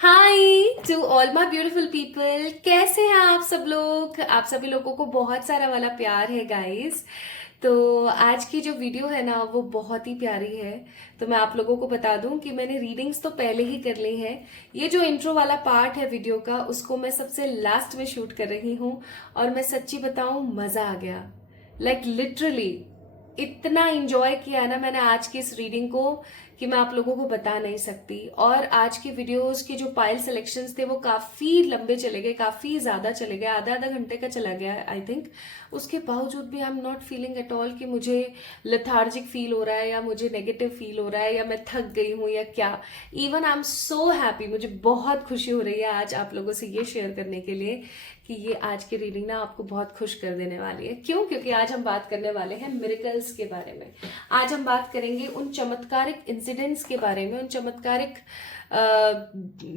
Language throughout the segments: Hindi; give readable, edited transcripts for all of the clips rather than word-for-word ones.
Hi to all my beautiful people. कैसे हैं आप सब लोग? आप सभी लोगों को बहुत सारा वाला प्यार है गाइस। तो आज की जो वीडियो है ना वो बहुत ही प्यारी है। तो मैं आप लोगों को बता दूं कि मैंने रीडिंग्स तो पहले ही कर ली है। ये जो इंट्रो वाला पार्ट है वीडियो का उसको मैं सबसे लास्ट में शूट कर रही हूँ। और मैं सच्ची बताऊं, मजा आ गया। लाइक लिटरली इतना इंजॉय किया है ना मैंने आज की इस रीडिंग को कि मैं आप लोगों को बता नहीं सकती। और आज के वीडियोस के जो पाइल सिलेक्शंस थे वो काफी लंबे चले गए, काफी ज्यादा चले गए, आधा आधा घंटे का चला गया आई थिंक। उसके बावजूद भी I am not feeling at all कि मुझे लेथार्जिक फील हो रहा है या मुझे नेगेटिव फील हो रहा है या मैं थक गई हूँ या क्या। Even I am so happy, मुझे बहुत खुशी हो रही है आज आप लोगों से ये शेयर करने के लिए कि ये आज की रीडिंग ना आपको बहुत खुश कर देने वाली है। क्यों? क्योंकि आज हम बात करने वाले हैं मिरेकल्स के बारे में। आज हम बात करेंगे उन चमत्कारिक इंसिडेंट्स के बारे में, उन चमत्कारिक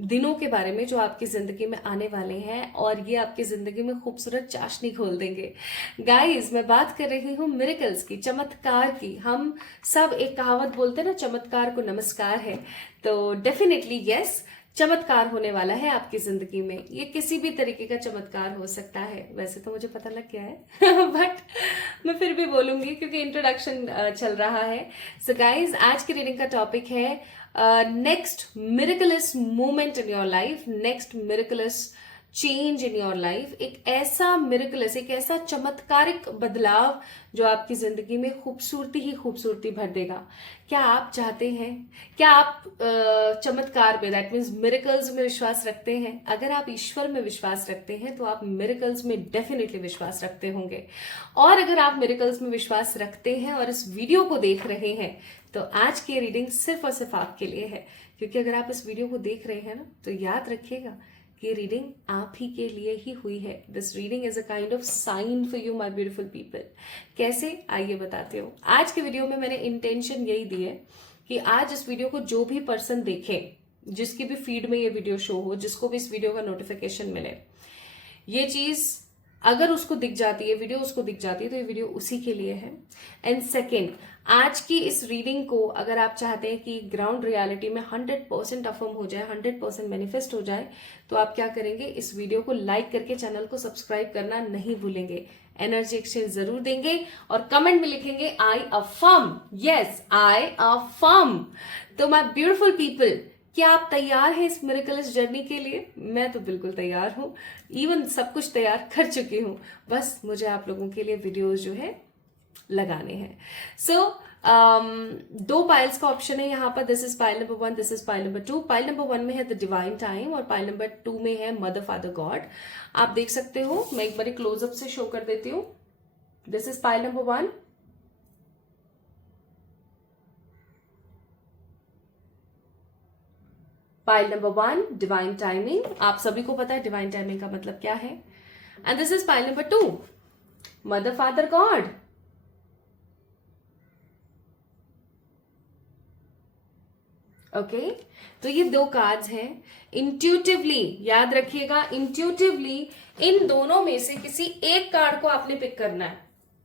दिनों के बारे में जो आपकी जिंदगी में आने वाले हैं और ये आपकी जिंदगी में खूबसूरत चाशनी खोल देंगे। गाइस, मैं बात कर रही हूँ मिरेकल्स की, चमत्कार की। हम सब एक कहावत बोलते हैं ना, चमत्कार को नमस्कार है। तो डेफिनेटली यस, चमत्कार होने वाला है आपकी जिंदगी में। ये किसी भी तरीके का चमत्कार हो सकता है, वैसे तो मुझे पता लग गया है बट मैं फिर भी बोलूंगी क्योंकि इंट्रोडक्शन चल रहा है। सो गाइज, आज की रीडिंग का टॉपिक है next miracles moment in your life, next miracles change in your life. एक ऐसा मिरेकलस, एक ऐसा चमत्कारिक बदलाव जो आपकी जिंदगी में खूबसूरती ही खूबसूरती भर देगा। क्या आप चाहते हैं? क्या आप चमत्कार में, दैट मीन्स मिरेकल्स में विश्वास रखते हैं? अगर आप ईश्वर में विश्वास रखते हैं तो आप मिरेकल्स में डेफिनेटली विश्वास रखते होंगे। और अगर आप मिरेकल्स में विश्वास रखते हैं और इस वीडियो को देख रहे हैं तो आज की रीडिंग सिर्फ और सिर्फ आपके लिए है। क्योंकि अगर आप इस वीडियो को देख रहे हैं ना तो याद रखिएगा कि रीडिंग आप ही के लिए ही हुई है। This reading is a kind of sine for you my beautiful people. कैसे, आइए बताते हो। आज के वीडियो में मैंने इंटेंशन यही दी है कि आज इस वीडियो को जो भी पर्सन देखे, जिसकी भी फीड में ये वीडियो शो हो, जिसको भी इस वीडियो का नोटिफिकेशन मिले, ये चीज अगर उसको दिख जाती है, वीडियो उसको दिख जाती है, तो ये वीडियो उसी के लिए है। एंड सेकेंड, आज की इस रीडिंग को अगर आप चाहते हैं कि ग्राउंड रियलिटी में 100% अफर्म हो जाए, 100% मैनिफेस्ट हो जाए, तो आप क्या करेंगे? इस वीडियो को लाइक करके चैनल को सब्सक्राइब करना नहीं भूलेंगे। एनर्जी एक्सचेंज जरूर देंगे और कमेंट में लिखेंगे आई अफर्म। यस, आई अफर्म। तो माय ब्यूटीफुल पीपल, क्या आप तैयार हैं इस मिरेकलस जर्नी के लिए? मैं तो बिल्कुल तैयार हूं। इवन सब कुछ तैयार कर चुकी हूँ, बस मुझे आप लोगों के लिए वीडियोस जो है लगाने हैं। सो दो पाइल्स का ऑप्शन है यहाँ पर। This is pile number 1, this is pile number 2। Pile number 1 में है द डिवाइन टाइम और पाइल नंबर 2 में है मदर फादर गॉड। आप देख सकते हो, मैं एक बार क्लोजअप से शो कर देती हूँ। This is pile number 1, pile number 1 divine timing. आप सभी को पता है डिवाइन टाइमिंग का मतलब क्या है। And this is pile number 2, mother father God. Okay, तो ये दो कार्ड्स हैं। इंट्यूटिवली याद रखिएगा, इंट्यूटिवली इन दोनों में से किसी एक कार्ड को आपने पिक करना है।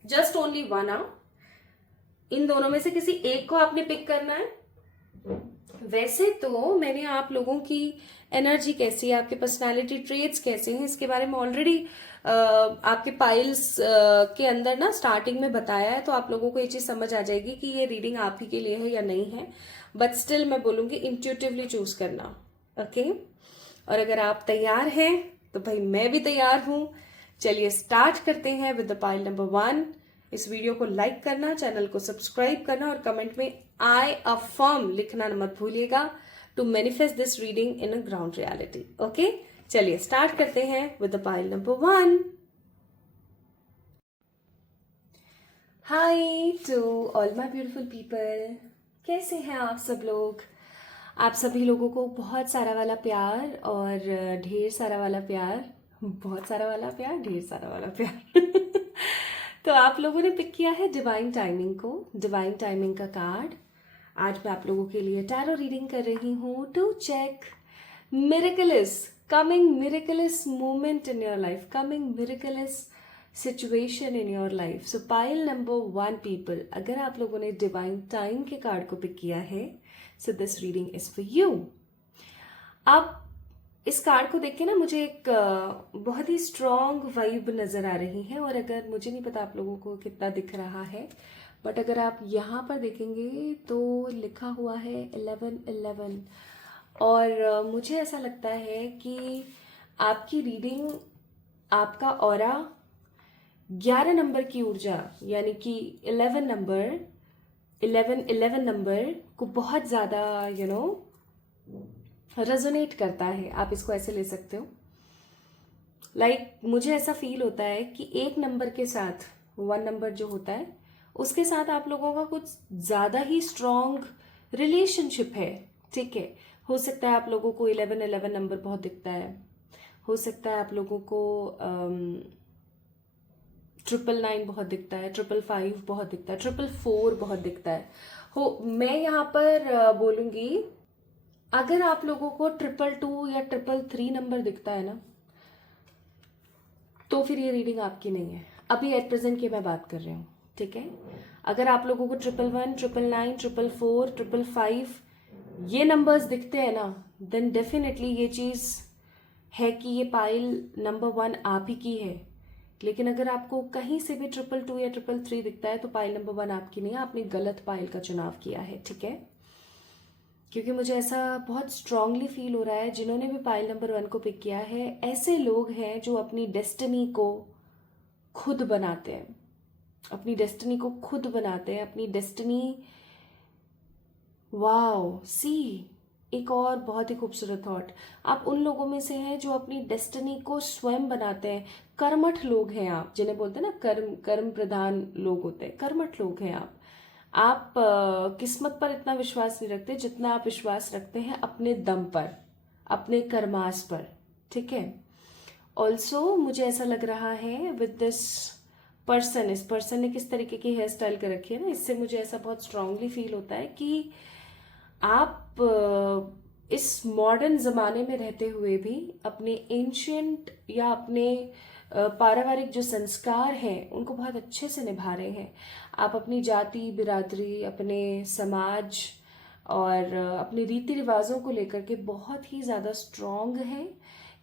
Just only one. इन दोनों में से किसी एक को आपने पिक करना है। वैसे तो मैंने आप लोगों की एनर्जी कैसी है, आपके पर्सनालिटी ट्रेट्स कैसे हैं, इसके बारे में ऑलरेडी आपके पाइल्स के अंदर ना स्टार्टिंग में बताया है। तो आप लोगों को ये चीज समझ आ जाएगी कि ये रीडिंग आप ही के लिए है या नहीं है। बट स्टिल मैं बोलूंगी इंट्यूटिवली चूज करना। ओके, और अगर आप तैयार हैं तो भाई मैं भी तैयार हूं। चलिए स्टार्ट करते हैं विद द पाइल नंबर 1। इस वीडियो को लाइक करना, चैनल को सब्सक्राइब करना और कमेंट में आई अफर्म लिखना मत भूलिएगा to manifest this reading in a ground reality. Okay, चलिए स्टार्ट करते हैं with the pile number 1। Hi to all my beautiful people, कैसे हैं आप सब लोग? आप सभी लोगों को बहुत सारा वाला प्यार और ढेर सारा वाला प्यार, बहुत सारा वाला प्यार, ढेर सारा वाला प्यार तो आप लोगों ने पिक किया है डिवाइन टाइमिंग को, डिवाइन टाइमिंग का कार्ड। आज मैं आप लोगों के लिए टैरो रीडिंग कर रही हूँ to check miracles coming, miracles moment in your life, coming miracles situation in your life. So pile number 1 people, अगर आप लोगों ने डिवाइन टाइम के कार्ड को पिक किया है, so this reading is for you. अब इस कार्ड को देख के ना मुझे एक बहुत ही स्ट्रॉन्ग वाइब नज़र आ रही है। और अगर मुझे नहीं पता आप लोगों को कितना दिख रहा है, बट अगर आप यहाँ पर देखेंगे तो लिखा हुआ है 1111। और मुझे ऐसा लगता है कि आपकी रीडिंग, आपका ऑरा 11 नंबर की ऊर्जा यानी कि 11 नंबर को बहुत ज़्यादा रेजोनेट करता है। आप इसको ऐसे ले सकते हो। मुझे ऐसा फील होता है कि एक नंबर के साथ 1 नंबर जो होता है उसके साथ आप लोगों का कुछ ज़्यादा ही स्ट्रॉन्ग रिलेशनशिप है। ठीक है, हो सकता है आप लोगों को 11 नंबर बहुत दिखता है, हो सकता है आप लोगों को 999 बहुत दिखता है, 555 बहुत दिखता है, 444 बहुत दिखता है। मैं यहाँ पर बोलूँगी, अगर आप लोगों को 222 या 333 नंबर दिखता है ना, तो फिर ये रीडिंग आपकी नहीं है। अभी एट प्रेजेंट की मैं बात कर रही हूँ। ठीक है, अगर आप लोगों को 1111, 999, 444, 555 ये नंबर्स दिखते हैं ना, देन डेफिनेटली ये चीज़ है कि ये पाइल नंबर 1 आप ही की है। लेकिन अगर आपको कहीं से भी 222 या 333 दिखता है तो पाइल नंबर 1 आपकी नहीं है, आपने गलत पाइल का चुनाव किया है। ठीक है, क्योंकि मुझे ऐसा बहुत स्ट्रांगली फील हो रहा है, जिन्होंने भी पाइल नंबर 1 को पिक किया है ऐसे लोग हैं जो अपनी डेस्टिनी को खुद बनाते हैं, अपनी डेस्टिनी को खुद बनाते हैं, अपनी डेस्टिनी। वाओ, सी एक और बहुत ही खूबसूरत थॉट, आप उन लोगों में से हैं जो अपनी डेस्टिनी को स्वयं बनाते हैं। कर्मठ लोग हैं आप, जिन्हें बोलते हैं ना कर्म प्रधान लोग होते हैं, कर्मठ लोग हैं आप। आप किस्मत पर इतना विश्वास नहीं रखते जितना आप विश्वास रखते हैं अपने दम पर, अपने कर्मास पर। ठीक है, ऑल्सो मुझे ऐसा लग रहा है विद दिस पर्सन, इस पर्सन ने किस तरीके की हेयर स्टाइल कर रखी है ना, इससे मुझे ऐसा बहुत स्ट्रांगली फील होता है कि आप इस मॉडर्न ज़माने में रहते हुए भी अपने एंशियंट या अपने पारिवारिक जो संस्कार हैं उनको बहुत अच्छे से निभा रहे हैं। आप अपनी जाति, बिरादरी, अपने समाज और अपने रीति रिवाजों को लेकर के बहुत ही ज़्यादा स्ट्रॉन्ग हैं।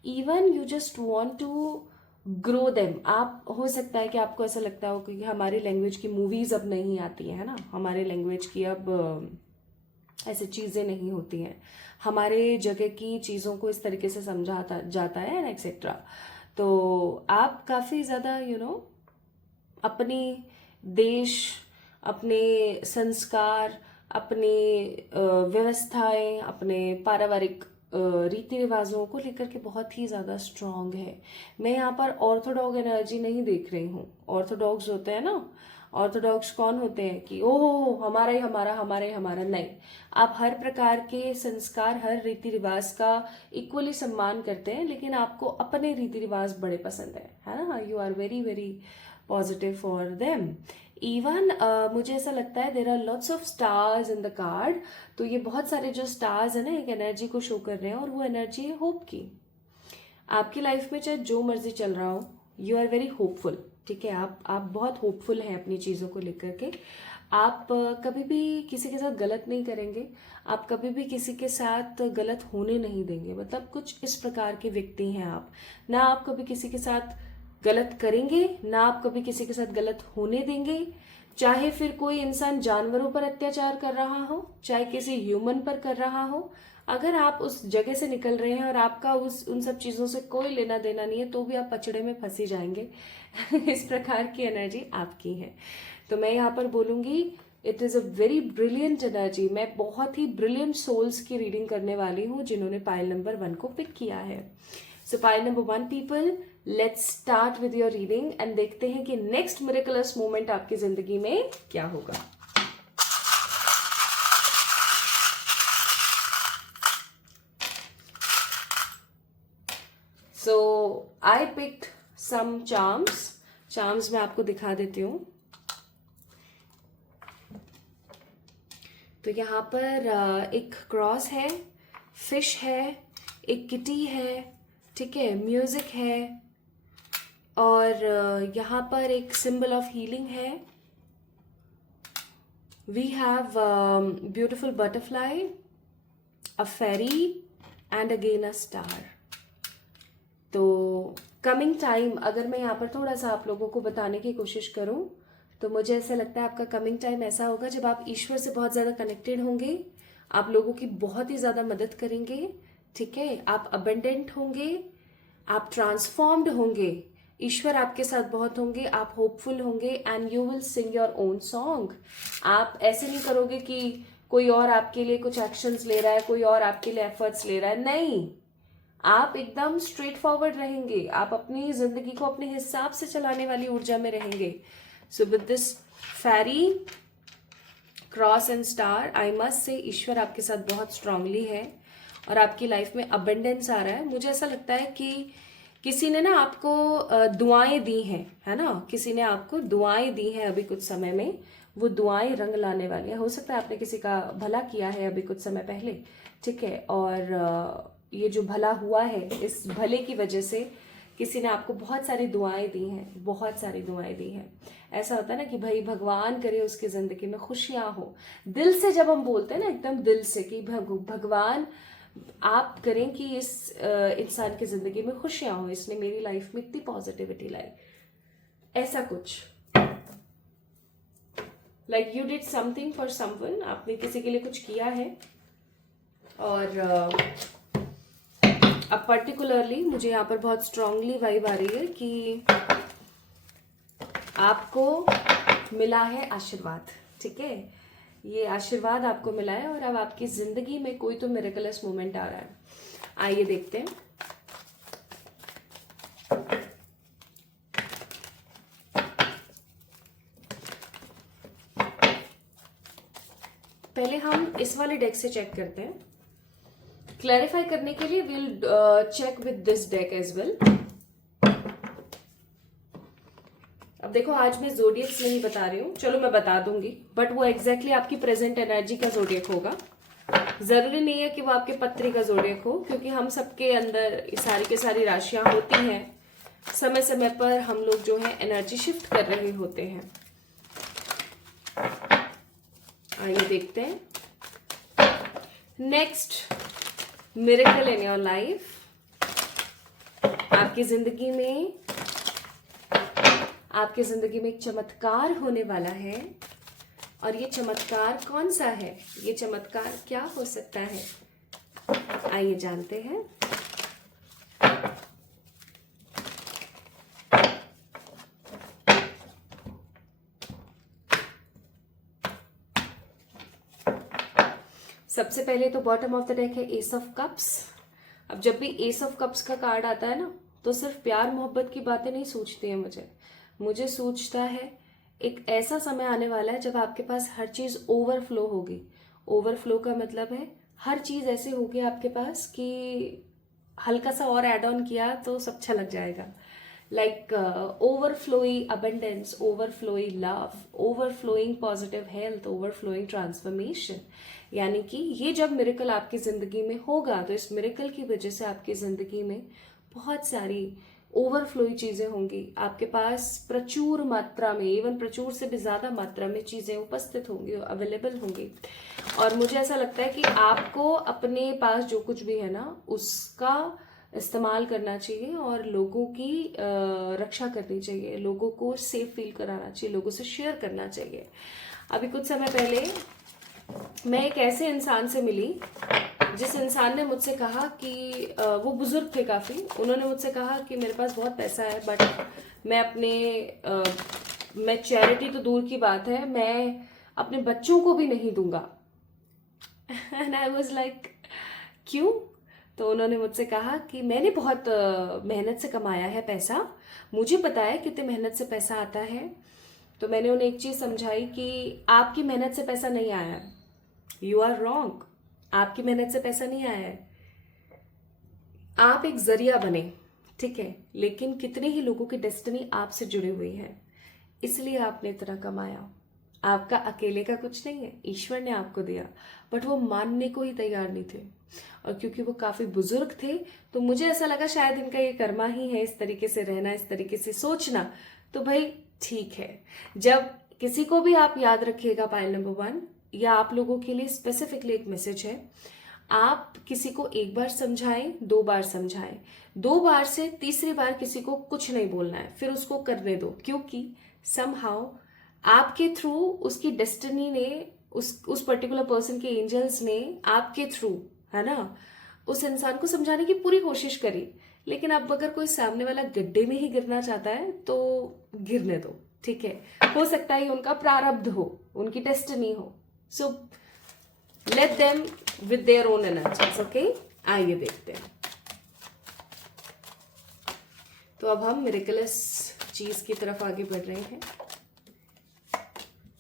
Even you just want to grow them. आप, हो सकता है कि आपको ऐसा लगता हो कि हमारी लैंग्वेज की मूवीज़ अब नहीं आती है ना, हमारे लैंग्वेज की अब ऐसे चीज़ें नहीं होती हैं, हमारे जगह की चीज़ों को इस तरीके से समझाता जाता है एंड एक्सेट्रा। तो आप काफ़ी ज़्यादा अपनी देश, अपने संस्कार, अपने व्यवस्थाएं, अपने पारिवारिक रीति रिवाजों को लेकर के बहुत ही ज़्यादा स्ट्रांग है। मैं यहाँ पर ऑर्थोडॉक्स एनर्जी नहीं देख रही हूँ। ऑर्थोडॉक्स होते हैं ना, ऑर्थोडॉक्स कौन होते हैं कि ओहो हमारा ही हमारा, हमारा ही हमारा, नहीं। आप हर प्रकार के संस्कार, हर रीति रिवाज का इक्वली सम्मान करते हैं, लेकिन आपको अपने रीति रिवाज बड़े पसंद है ना। You are very very positive for them. Even मुझे ऐसा लगता है there are lots of stars in the card. तो ये बहुत सारे जो स्टार्स है ना, एक एनर्जी को शो कर रहे हैं, और वो एनर्जी है होप की। आपकी लाइफ में चाहे जो मर्जी चल रहा हो, यू आर वेरी होपफुल। ठीक है, आप बहुत होपफुल हैं अपनी चीज़ों को लेकर के। आप कभी भी किसी के साथ गलत नहीं करेंगे, आप कभी भी किसी के साथ गलत होने नहीं देंगे। मतलब कुछ इस प्रकार के व्यक्ति हैं आप। ना आप कभी किसी के साथ गलत करेंगे, ना आप कभी किसी के साथ गलत होने देंगे। चाहे फिर कोई इंसान जानवरों पर अत्याचार कर रहा हो, चाहे किसी ह्यूमन पर कर रहा हो, अगर आप उस जगह से निकल रहे हैं और आपका उन सब चीज़ों से कोई लेना देना नहीं है, तो भी आप पचड़े में फंसी जाएंगे। इस प्रकार की एनर्जी आपकी है। तो मैं यहाँ पर बोलूँगी it is a very brilliant energy. मैं बहुत ही ब्रिलियंट सोल्स की रीडिंग करने वाली हूँ जिन्होंने पाइल नंबर 1 को पिक किया है। सो pile number 1 people, let's start with your reading and देखते हैं कि नेक्स्ट मिरेकलस मोमेंट आपकी जिंदगी में क्या होगा। सो आई पिक्ड सम चार्म्स मैं आपको दिखा देती हूँ। तो यहाँ पर एक क्रॉस है, फिश है, एक किटी है, ठीक है, म्यूजिक है, और यहाँ पर एक सिंबल ऑफ हीलिंग है। We have beautiful butterfly, a fairy and again a star. तो कमिंग टाइम अगर मैं यहाँ पर थोड़ा सा आप लोगों को बताने की कोशिश करूँ तो मुझे ऐसा लगता है आपका कमिंग टाइम ऐसा होगा जब आप ईश्वर से बहुत ज़्यादा कनेक्टेड होंगे, आप लोगों की बहुत ही ज़्यादा मदद करेंगे, ठीक है, आप अबंडेंट होंगे, आप ट्रांसफॉर्म्ड होंगे, ईश्वर आपके साथ बहुत होंगे, आप होपफुल होंगे and you will sing your own song. आप ऐसे नहीं करोगे कि कोई और आपके लिए कुछ एक्शंस ले रहा है, कोई और आपके लिए एफर्ट्स ले रहा है, नहीं, आप एकदम स्ट्रेट फॉरवर्ड रहेंगे, आप अपनी जिंदगी को अपने हिसाब से चलाने वाली ऊर्जा में रहेंगे। So with this fairy cross and star I must say ईश्वर आपके साथ बहुत स्ट्रांगली है और आपकी लाइफ में अबंडेंस आ रहा है। मुझे ऐसा लगता है कि किसी ने ना आपको दुआएं दी हैं, है ना, किसी ने आपको दुआएं दी हैं अभी कुछ समय में, वो दुआएं रंग लाने वाली हैं। हो सकता है आपने किसी का भला किया है अभी कुछ समय पहले, ठीक है, और ये जो भला हुआ है इस भले की वजह से किसी ने आपको बहुत सारी दुआएं दी हैं, बहुत सारी दुआएं दी हैं। ऐसा होता है ना कि भाई भगवान करे उसकी जिंदगी में खुशियां हो। दिल से जब हम बोलते हैं ना, एकदम दिल से कि भगवान आप करें कि इस इंसान की जिंदगी में खुशियां हो, इसने मेरी लाइफ में इतनी पॉजिटिविटी लाई, ऐसा कुछ like you did something for someone, आपने किसी के लिए कुछ किया है। और अब पर्टिकुलरली मुझे यहाँ पर बहुत स्ट्रांगली वाइब आ रही है कि आपको मिला है आशीर्वाद, ठीक है, ये आशीर्वाद आपको मिला है और अब आपकी जिंदगी में कोई तो मिरेकलस मोमेंट आ रहा है। आइए देखते हैं। पहले हम इस वाले डेक से चेक करते हैं। क्लैरिफाई करने के लिए will check with this deck as well. अब देखो, आज मैं जोडियक्स नहीं बता रही हूँ, चलो मैं बता दूंगी, बट वो एग्जैक्टली आपकी प्रेजेंट एनर्जी का जोडियक होगा। जरूरी नहीं है कि वो आपके पत्री का जोडियक हो, क्योंकि हम सबके अंदर सारी के सारी राशियां होती हैं, समय समय पर हम लोग जो है एनर्जी शिफ्ट कर रहे होते हैं। आइए देखते हैं। Next miracle in your life, आपकी जिंदगी में एक चमत्कार होने वाला है। और ये चमत्कार कौन सा है, ये चमत्कार क्या हो सकता है, आइए जानते हैं। सबसे पहले तो बॉटम ऑफ द डेक है एस ऑफ कप्स। अब जब भी एस ऑफ कप्स का कार्ड आता है ना, तो सिर्फ प्यार मोहब्बत की बातें नहीं सूझती है, मुझे सूझता है एक ऐसा समय आने वाला है जब आपके पास हर चीज ओवरफ्लो होगी। ओवरफ्लो का मतलब है हर चीज ऐसे होगी आपके पास कि हल्का सा और एड ऑन किया तो सब छलक जाएगा। Like overflowing abundance, overflowing love, overflowing positive health, overflowing transformation. यानी कि ये जब मिरेकल आपकी जिंदगी में होगा तो इस मिरेकल की वजह से आपकी जिंदगी में बहुत सारी ओवरफ्लोई चीजें होंगी। आपके पास प्रचुर मात्रा में, इवन प्रचुर से भी ज्यादा मात्रा में चीजें उपस्थित होंगी, अवेलेबल होंगी। और मुझे ऐसा लगता है कि आपको अपने पास जो कुछ भी है ना, उसका इस्तेमाल करना चाहिए और लोगों की रक्षा करनी चाहिए, लोगों को सेफ फील कराना चाहिए, लोगों से शेयर करना चाहिए। अभी कुछ समय पहले मैं एक ऐसे इंसान से मिली जिस इंसान ने मुझसे कहा कि वो बुजुर्ग थे काफी, उन्होंने मुझसे कहा कि मेरे पास बहुत पैसा है बट मैं चैरिटी तो दूर की बात है, मैं अपने बच्चों को भी नहीं दूंगा। एंड आई वाज लाइक क्यों? तो उन्होंने मुझसे कहा कि मैंने बहुत मेहनत से कमाया है पैसा, मुझे पता है कितने मेहनत से पैसा आता है। तो मैंने उन्हें एक चीज समझाई कि आपकी मेहनत से पैसा नहीं आया है, यू आर रॉन्ग, आपकी मेहनत से पैसा नहीं आया है, आप एक जरिया बने, ठीक है, लेकिन कितने ही लोगों की डेस्टिनी आपसे जुड़ी हुई है, इसलिए आपने इतना कमाया। आपका अकेले का कुछ नहीं है, ईश्वर ने आपको दिया, बट वो मानने को ही तैयार नहीं थे। और क्योंकि वो काफी बुजुर्ग थे तो मुझे ऐसा लगा शायद इनका ये कर्मा ही है इस तरीके से रहना, इस तरीके से सोचना। तो भाई ठीक है, जब किसी को भी आप याद रखिएगा, पाइल नंबर 1 या आप लोगों के लिए स्पेसिफिकली एक मैसेज है, आप किसी को एक बार समझाएं, 2 बार समझाएं, 2 बार से तीसरी बार किसी को कुछ नहीं बोलना है, फिर उसको करने दो, क्योंकि समहाउ आपके थ्रू उसकी डेस्टिनी ने, उस पर्टिकुलर पर्सन के एंजल्स ने आपके थ्रू, है ना, उस इंसान को समझाने की पूरी कोशिश करी। लेकिन अब अगर कोई सामने वाला गड्ढे में ही गिरना चाहता है तो गिरने दो, ठीक है। हो सकता है उनका प्रारब्ध हो, उनकी डेस्टिनी हो। So let them with their own energies, okay. आइए देखते हैं। तो अब हम मिरेकलस चीज की तरफ आगे बढ़ रहे हैं।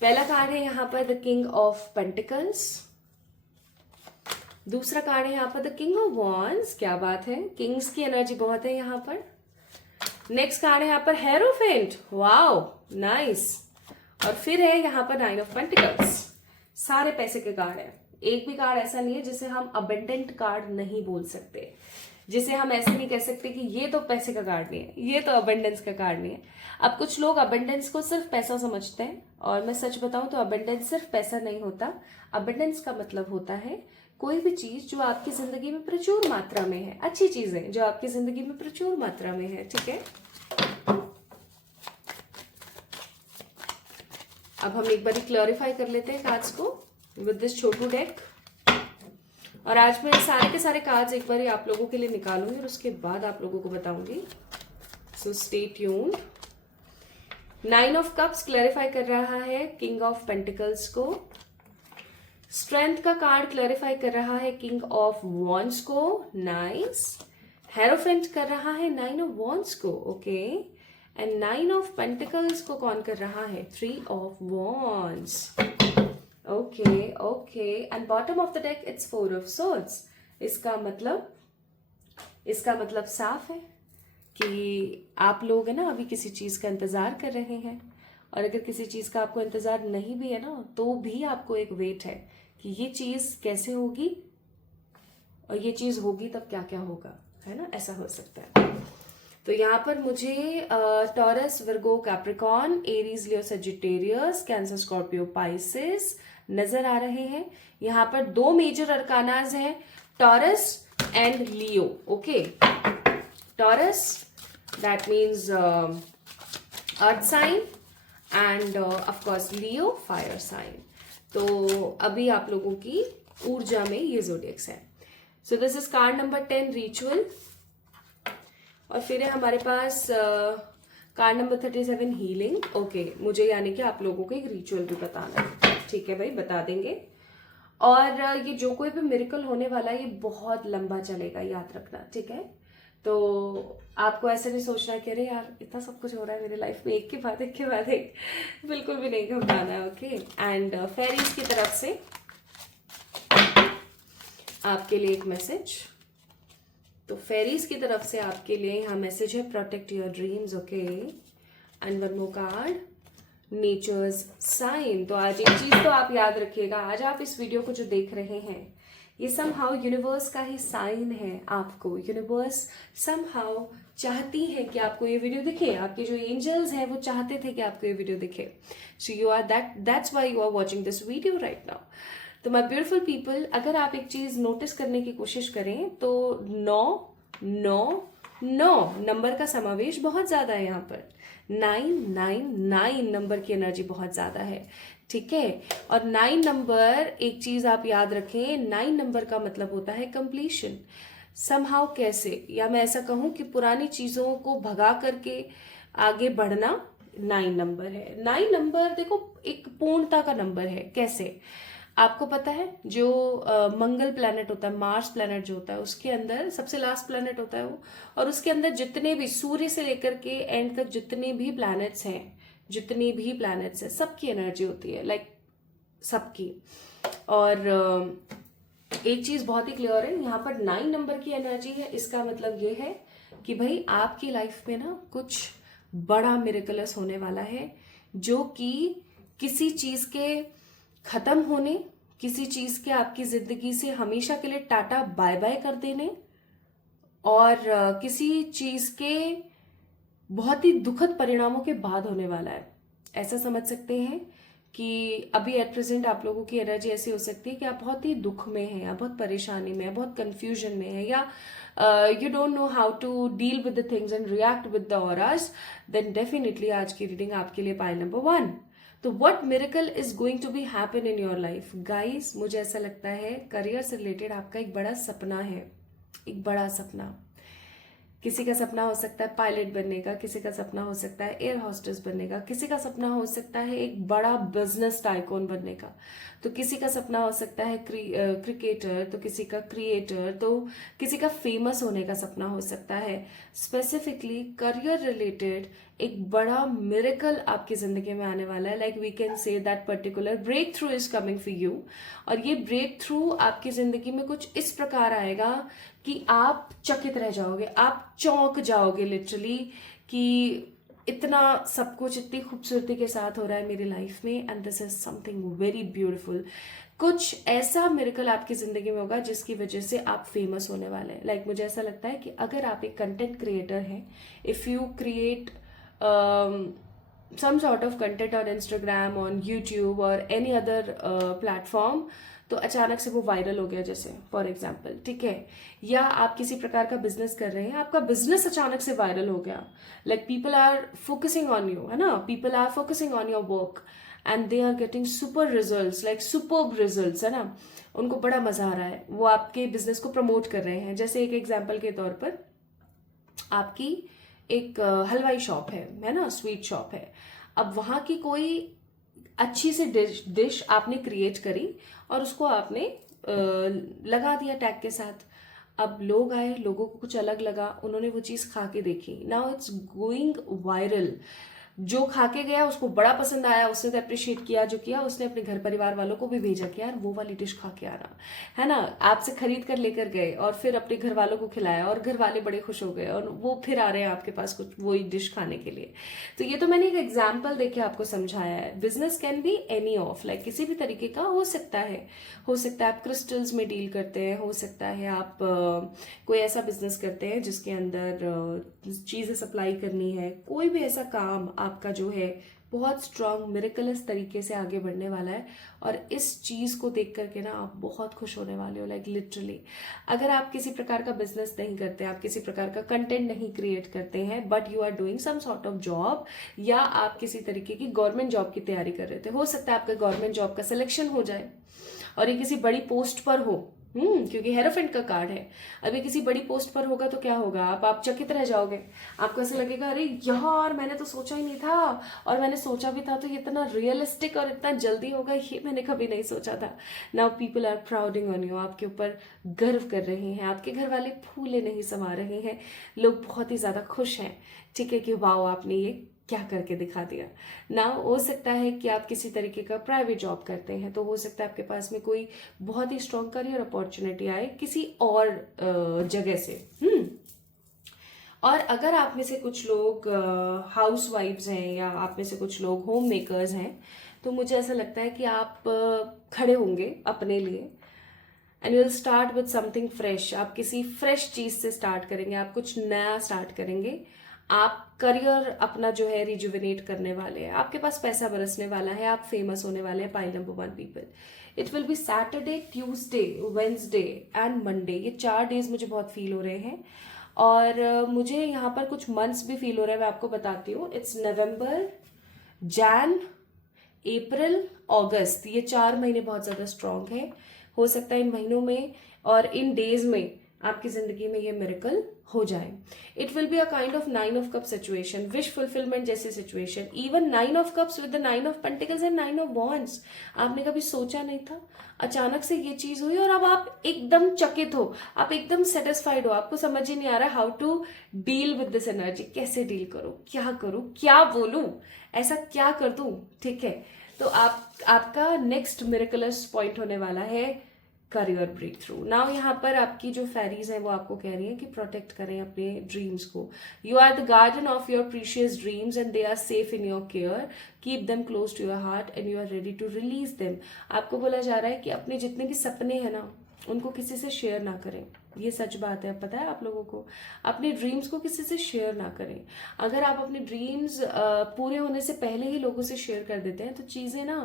पहला कार्ड है यहाँ पर द किंग ऑफ पेंटिकल्स। दूसरा कार्ड है यहाँ पर द किंग ऑफ वॉन्ड्स। क्या बात है, किंग्स की एनर्जी बहुत है यहाँ पर। नेक्स्ट कार्ड है यहाँ पर हेरोफेंट, वाओ नाइस। और फिर है यहाँ पर 9 ऑफ पेंटिकल्स। सारे पैसे के कार्ड है। एक भी कार्ड ऐसा नहीं है जिसे हम अबेंडेंट कार्ड नहीं बोल सकते, जिसे हम ऐसे नहीं कह सकते कि ये तो पैसे का कार्ड नहीं है, ये तो अबेंडेंस का कार्ड नहीं है। अब कुछ लोग अबेंडेंस को सिर्फ पैसा समझते हैं, और मैं सच बताऊं तो अबेंडेंस सिर्फ पैसा नहीं होता। अबेंडेंस का मतलब होता है कोई भी चीज जो आपकी जिंदगी में प्रचुर मात्रा में है, अच्छी चीजें जो आपकी जिंदगी में प्रचुर मात्रा में है, ठीक है। अब हम एक बार क्लैरिफाई कर लेते हैं कार्ड्स को विद दिस छोटू डेक। और आज मैं सारे के सारे कार्ड्स एक बार आप लोगों के लिए निकालूंगी और उसके बाद आप लोगों को बताऊंगी। So stay tuned. 9 of cups clarify कर रहा है किंग ऑफ पेंटिकल्स को। स्ट्रेंथ का कार्ड क्लैरिफाई कर रहा है किंग ऑफ वॉन्ड्स को, नाइस। हेरोफेंट कर रहा है 9 ऑफ वॉन्ड्स को, ओके। एंड 9 ऑफ पेंटिकल्स को कौन कर रहा है, 3 of wands, okay okay. And bottom of the deck it's 4 of swords. इसका मतलब साफ है कि आप लोग है ना अभी किसी चीज का इंतजार कर रहे हैं, और अगर किसी चीज का आपको इंतजार नहीं भी है ना तो भी आपको एक वेट है कि ये चीज कैसे होगी, और ये चीज होगी तब क्या क्या होगा, है ना, ऐसा हो सकता है। तो यहाँ पर मुझे टॉरस, विर्गो, कैप्रिकॉर्न, एरीज, लियो, सजिटेरियस, कैंसर, स्कॉर्पियो, पाइसेस नजर आ रहे हैं। यहाँ पर 2 मेजर अरकानाज हैं, Taurus and Leo, okay. Taurus that means earth sign, and of course Leo fire sign. तो अभी आप लोगों की ऊर्जा में ये ज़ोडिएक्स है। So this is called number 10 ritual. और फिर है हमारे पास कार्ड नंबर 37 हीलिंग, ओके। मुझे यानी कि आप लोगों को एक रिचुअल भी बताना है, ठीक है भाई, बता देंगे। और ये जो कोई भी मिरेकल होने वाला है ये बहुत लंबा चलेगा, याद रखना, ठीक है। तो आपको ऐसे नहीं सोचना कि अरे यार इतना सब कुछ हो रहा है मेरी लाइफ में एक के बाद एक, बिल्कुल भी नहीं घबराना है, ओके। एंड फेरीज की तरफ से आपके लिए एक मैसेज। तो फेरीज की तरफ से आपके लिए यहाँ मैसेज है, protect your dreams, okay. And one more card, nature's sign. तो आज एक चीज तो आप याद रखिएगा, आज आप इस वीडियो को जो देख रहे हैं ये समहाउ यूनिवर्स का ही साइन है आपको। यूनिवर्स समहाउ चाहती है कि आपको ये वीडियो दिखे, आपके जो एंजल्स हैं वो चाहते थे कि आपको ये वीडियो दिखे। So you are that's why you are watching this video right now. तो माय ब्यूटीफुल पीपल, अगर आप एक चीज नोटिस करने की कोशिश करें तो 9 नंबर का समावेश बहुत ज्यादा है यहाँ पर। 9 नंबर की एनर्जी बहुत ज्यादा है, ठीक है। और 9 नंबर, एक चीज आप याद रखें, 9 नंबर का मतलब होता है कंप्लीशन। समहाउ कैसे, या मैं ऐसा कहूं कि पुरानी चीजों को भगा करके आगे बढ़ना 9 नंबर है। 9 नंबर देखो एक पूर्णता का नंबर है। कैसे, आपको पता है जो मंगल प्लैनेट होता है, मार्स प्लैनेट जो होता है, उसके अंदर सबसे लास्ट प्लैनेट होता है वो, और उसके अंदर जितने भी सूर्य से लेकर के एंड तक जितने भी प्लैनेट्स हैं सबकी एनर्जी होती है, लाइक सबकी। और एक चीज बहुत ही क्लियर है, यहाँ पर 9 नंबर की एनर्जी है। इसका मतलब ये है कि भाई आपकी लाइफ में ना कुछ बड़ा मिरेकलस होने वाला है, जो कि किसी चीज के खत्म होने, किसी चीज के आपकी जिंदगी से हमेशा के लिए टाटा बाय बाय कर देने, और किसी चीज के बहुत ही दुखद परिणामों के बाद होने वाला है। ऐसा समझ सकते हैं कि अभी एट प्रेजेंट आप लोगों की एनर्जी ऐसी हो सकती है कि आप बहुत ही दुख में हैं, या बहुत परेशानी में है, बहुत कंफ्यूजन में है, या you don't know how to deal with the things and react with the auras, then definitely आज की रीडिंग आपके लिए पाइल नंबर 1। तो what miracle is going to be happen in your life guys? मुझे ऐसा लगता है करियर से रिलेटेड आपका एक बड़ा सपना है, एक बड़ा सपना। किसी का सपना हो सकता है पायलट बनने का, किसी का सपना हो सकता है एयर होस्टेस बनने का, किसी का सपना हो सकता है एक बड़ा बिजनेस टाइकून बनने का, तो किसी का सपना हो सकता है क्रिकेटर, तो किसी का क्रिएटर, तो किसी का फेमस होने का सपना हो सकता है। स्पेसिफिकली करियर रिलेटेड एक बड़ा मिरेकल आपकी जिंदगी में आने वाला है। Like we can say that particular breakthrough is coming for you. और ये ब्रेक थ्रू आपकी जिंदगी में कुछ इस प्रकार आएगा कि आप चकित रह जाओगे, आप चौंक जाओगे लिटरली, कि इतना सब कुछ इतनी खूबसूरती के साथ हो रहा है मेरी लाइफ में, and this is something very beautiful. कुछ ऐसा मिरेकल आपकी जिंदगी में होगा जिसकी वजह से आप फेमस होने वाले हैं। लाइक मुझे ऐसा लगता है कि अगर आप एक कंटेंट क्रिएटर हैं, if you create some sort of content on Instagram, on YouTube or any other platform, तो अचानक से वो वायरल हो गया, जैसे फॉर एग्जाम्पल, ठीक है, या आप किसी प्रकार का बिजनेस कर रहे हैं, आपका बिजनेस अचानक से वायरल हो गया, like people are focusing on you, है ना, people are focusing on your work and they are getting super results, like superb results, है ना, उनको बड़ा मजा आ रहा है, वो आपके बिजनेस को प्रमोट कर रहे हैं। जैसे एक एग्जाम्पल के तौर पर आपकी एक हलवाई शॉप है ना, स्वीट शॉप है। अब वहां की कोई अच्छी सी डिश आपने क्रिएट करी और उसको आपने लगा दिया टैग के साथ। अब लोग आए, लोगों को कुछ अलग लगा, उन्होंने वो चीज खा के देखी, नाउ इट्स गोइंग वायरल। जो खा के गया उसको बड़ा पसंद आया, उसने तो अप्रिशिएट किया, जो किया उसने अपने घर परिवार वालों को भी भेजा कि यार वो वाली डिश खा के आना, है ना, आपसे खरीद कर लेकर गए और फिर अपने घर वालों को खिलाया और घर वाले बड़े खुश हो गए और वो फिर आ रहे हैं आपके पास कुछ वही डिश खाने के लिए। तो ये तो मैंने एक एग्जाम्पल देके आपको समझाया है। Business can be any of, like किसी भी तरीके का हो सकता है। हो सकता है आप क्रिस्टल्स में डील करते हैं, हो सकता है आप कोई ऐसा बिजनेस करते हैं जिसके अंदर चीजें सप्लाई करनी है, कोई भी ऐसा काम आपका जो है बहुत स्ट्रांग मिरेकलस तरीके से आगे बढ़ने वाला है। और इस चीज को देख करके ना आप बहुत खुश होने वाले हो, लाइक लिटरली। अगर आप किसी प्रकार का बिजनेस नहीं करते, आप किसी प्रकार का कंटेंट नहीं क्रिएट करते हैं, but you are doing some sort of job, या आप किसी तरीके की गवर्नमेंट जॉब की तैयारी कर रहे थे, हो सकता है आपका गवर्नमेंट जॉब का सिलेक्शन हो जाए और ये किसी बड़ी पोस्ट पर हो, क्योंकि हेरोफेंट का कार्ड है। अभी किसी बड़ी पोस्ट पर होगा तो क्या होगा, आप चकित रह जाओगे। आपको ऐसा लगेगा अरे यार मैंने तो सोचा ही नहीं था, और मैंने सोचा भी था तो ये इतना रियलिस्टिक और इतना जल्दी होगा, ये मैंने कभी नहीं सोचा था। Now people are prouding on you, आपके ऊपर गर्व कर रहे हैं, आपके घर वाले फूले नहीं समा रहे हैं, लोग बहुत ही ज्यादा खुश हैं, ठीक है, कि वाओ आपने ये क्या करके दिखा दिया। ना हो सकता है कि आप किसी तरीके का प्राइवेट जॉब करते हैं, तो हो सकता है आपके पास में कोई बहुत ही स्ट्रॉन्ग करियर अपॉर्चुनिटी आए किसी और जगह से। और अगर आप में से कुछ लोग हाउस वाइफ्स हैं, या आप में से कुछ लोग होम मेकर्स हैं, तो मुझे ऐसा लगता है कि आप खड़े होंगे अपने लिए, and you will start with something fresh. आप किसी फ्रेश चीज से स्टार्ट करेंगे, आप कुछ नया स्टार्ट करेंगे, आप करियर अपना जो है रिजुविनेट करने वाले हैं, आपके पास पैसा बरसने वाला है, आप फेमस होने वाले हैं। Pile number 1 people, it will B Saturday, Tuesday, Wednesday and Monday. ये 4 डेज मुझे बहुत फील हो रहे हैं, और मुझे यहाँ पर कुछ मंथ्स भी फील हो रहा है, मैं आपको बताती हूँ। इट्स नवंबर, जैन, अप्रैल, अगस्त, ये 4 महीने बहुत ज्यादा स्ट्रांग है। हो सकता है इन महीनों में और इन डेज में आपकी जिंदगी में ये मिरेकल हो जाए। It will be a kind of 9 of cup situation, wish fulfilment जैसी situation. Even 9 of cups with the 9 of pentacles and 9 of wands. आपने कभी सोचा नहीं था, अचानक से ये चीज हुई और अब आप एकदम चकित हो, आप एकदम सेटिस्फाइड हो, आपको समझ ही नहीं आ रहा how to deal with this energy. कैसे डील करूं, क्या करूं, क्या बोलूं, ऐसा क्या कर दूं, ठीक है। तो आपका नेक्स्ट मिरेकलस पॉइंट होने वाला है करियर ब्रेक थ्रू। नाउ यहाँ पर आपकी जो फेरीज है वो आपको कह रही है कि प्रोटेक्ट करें अपने ड्रीम्स को। You are the garden of your precious dreams and they are safe in your care. Keep them close to your heart and you are ready to release them. आपको बोला जा रहा है कि अपने जितने भी सपने हैं ना, उनको किसी से शेयर ना करें, ये सच बात है, पता है आप लोगों को। अपने ड्रीम्स को किसी से शेयर ना करें। अगर आप अपने ड्रीम्स पूरे होने से पहले ही लोगों से शेयर कर देते हैं तो चीज़ें ना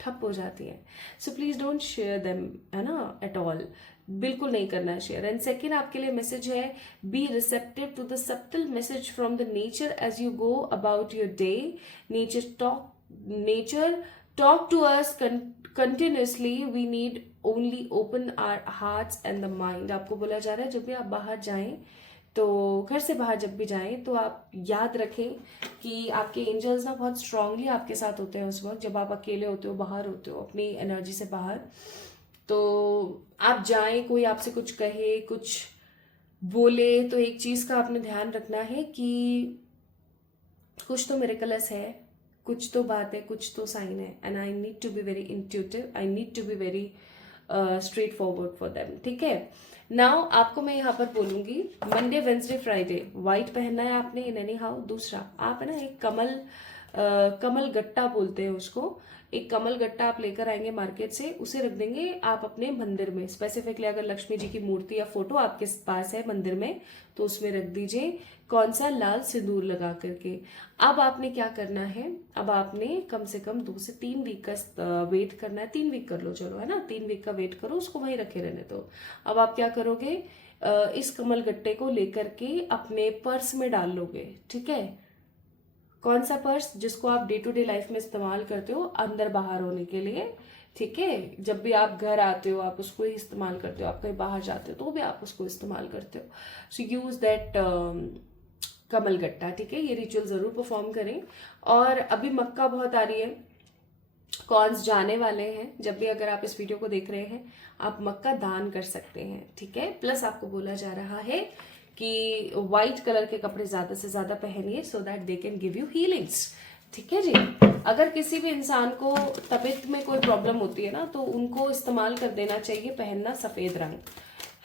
ठप हो जाती हैं। So please don't share them, है ना, एट ऑल। बिल्कुल नहीं करना है शेयर। एंड सेकेंड आपके लिए मैसेज है, be receptive to the subtle message from the nature as you go about your day. Nature talk to us continuously. We need only open our hearts and the mind. आपको बोला जा रहा है जब भी आप बाहर जाएं, तो घर से बाहर जब भी जाएं तो आप याद रखें कि आपके एंजल्स ना बहुत स्ट्रांगली आपके साथ होते हैं उस वक्त जब आप अकेले होते हो, बाहर होते हो, अपनी एनर्जी से बाहर। तो आप जाएं, कोई आपसे कुछ कहे, कुछ बोले, तो एक चीज का आपने ध्यान रखना है कि कुछ तो मिरेकलस है, कुछ तो बात है, कुछ तो साइन है। And I need to be very intuitive, I need to be very straightforward for them. ठीक है, नाउ आपको मैं यहाँ पर बोलूंगी मंडे वेंसडे फ्राइडे व्हाइट पहनना है आपने इन एनी हाउ। दूसरा, आप है ना एक कमल गट्टा बोलते हैं उसको, एक कमल गट्टा आप लेकर आएंगे मार्केट से, उसे रख देंगे आप अपने मंदिर में। स्पेसिफिकली अगर लक्ष्मी जी की मूर्ति या फोटो आपके पास है मंदिर में तो उसमें रख दीजिए, कौन सा, लाल सिंदूर लगा करके। अब आपने क्या करना है, अब आपने कम से कम 2 से 3 वीक का वेट करना है। 3 वीक कर लो, चलो, है ना, 3 वीक का वेट करो, उसको वहीं रखे रहने दो। अब आप क्या करोगे, इस कमल गट्टे को लेकर के अपने पर्स में डाल लोगे। ठीक है, कौन सा पर्स, जिसको आप डे टू डे लाइफ में इस्तेमाल करते हो अंदर बाहर होने के लिए। ठीक है, जब भी आप घर आते हो आप उसको ही इस्तेमाल करते हो, आप कहीं बाहर जाते हो तो भी आप उसको इस्तेमाल करते हो। सो यूज दैट कमल गट्टा। ठीक है, ये रिचुअल जरूर परफॉर्म करें। और अभी मक्का बहुत आ रही है, कॉन्स जाने वाले हैं। जब भी अगर आप इस वीडियो को देख रहे हैं आप मक्का दान कर सकते हैं। ठीक है, प्लस आपको बोला जा रहा है कि व्हाइट कलर के कपड़े ज्यादा से ज्यादा पहनिए so that they can give you healings. ठीक है जी, अगर किसी भी इंसान को तबीयत में कोई प्रॉब्लम होती है ना तो उनको इस्तेमाल कर देना चाहिए पहनना सफेद रंग,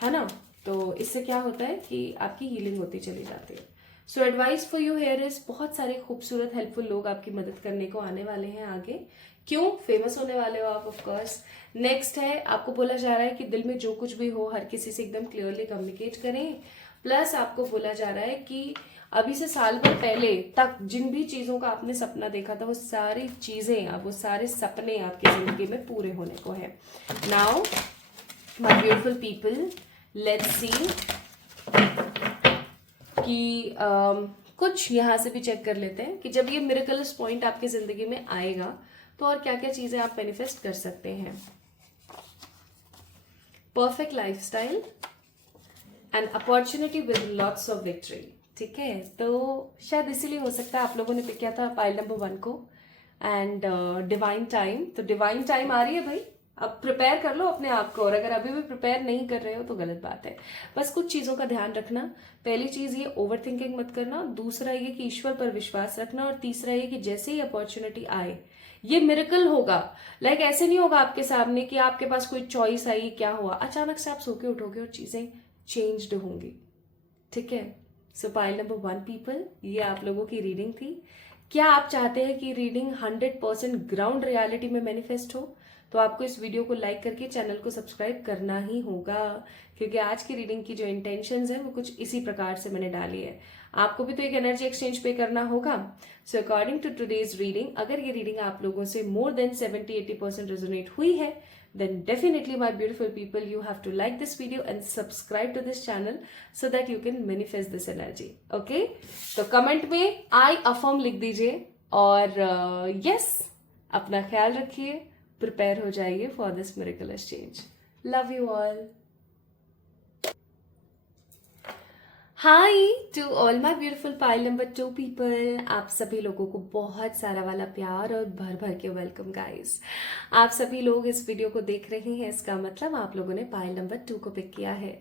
है ना। तो इससे क्या होता है कि आपकी हीलिंग होती चली जाती है। So advice for you here is, बहुत सारे खूबसूरत हेल्पफुल लोग आपकी मदद करने को आने वाले हैं आगे। क्यों, फेमस होने वाले हो आप, ऑफ कोर्स। नेक्स्ट है, आपको बोला जा रहा है कि दिल में जो कुछ भी हो हर किसी से एकदम क्लियरली कम्युनिकेट करें। प्लस आपको बोला जा रहा है कि अभी से साल भर पहले तक जिन भी चीजों का आपने सपना देखा था वो सारी चीजें, अब वो सारे सपने आपकी जिंदगी में पूरे होने को है। Now my beautiful people, let's see कि कुछ यहाँ से भी चेक कर लेते हैं कि जब ये मिरेकलस पॉइंट आपकी जिंदगी में आएगा तो और क्या क्या चीजें आप मैनिफेस्ट कर सकते हैं। Perfect lifestyle and opportunity with lots of victory. ठीक है, तो शायद इसीलिए हो सकता है आप लोगों ने पिक किया था पाइल नंबर 1 को। एंड डिवाइन टाइम, तो डिवाइन टाइम आ रही है भाई, अब प्रिपेयर कर लो अपने आप को। और अगर अभी भी प्रिपेयर नहीं कर रहे हो तो गलत बात है। बस कुछ चीजों का ध्यान रखना। पहली चीज ये ओवर थिंकिंग मत करना, दूसरा ये कि ईश्वर पर विश्वास रखना, और तीसरा ये कि जैसे ही अपॉर्चुनिटी आए ये मिरेकल होगा। लाइक ऐसे नहीं होगा आपके सामने कि आपके पास कोई चॉइस आई, क्या हुआ, अचानक से आप सो के उठोगे और चीजें चेंज्ड होंगी। ठीक है, सो पाइल नंबर 1 पीपल, ये आप लोगों की रीडिंग थी। क्या आप चाहते हैं कि रीडिंग 100% ग्राउंड रियलिटी में मैनिफेस्ट हो, तो आपको इस वीडियो को लाइक करके चैनल को सब्सक्राइब करना ही होगा, क्योंकि आज की रीडिंग की जो इंटेंशंस है वो कुछ इसी प्रकार से मैंने डाली है। आपको भी तो एक एनर्जी एक्सचेंज पे करना होगा। So according to today's reading, अगर ये रीडिंग आप लोगों से मोर देन 70-80% रेजोनेट हुई है, then definitely my beautiful people, you have to like this video and subscribe to this channel so that you can manifest this energy. Okay, तो कमेंट में I affirm लिख दीजिए और yes, अपना ख्याल रखिए, प्रिपेयर हो जाइए for this miraculous change. Love you all. Hi to all my beautiful pile number 2 people, आप सभी लोगों को बहुत सारा वाला प्यार और भर भर के वेलकम गाइस। आप सभी लोग इस वीडियो को देख रहे हैं, इसका मतलब आप लोगों ने पाइल नंबर 2 को पिक किया है।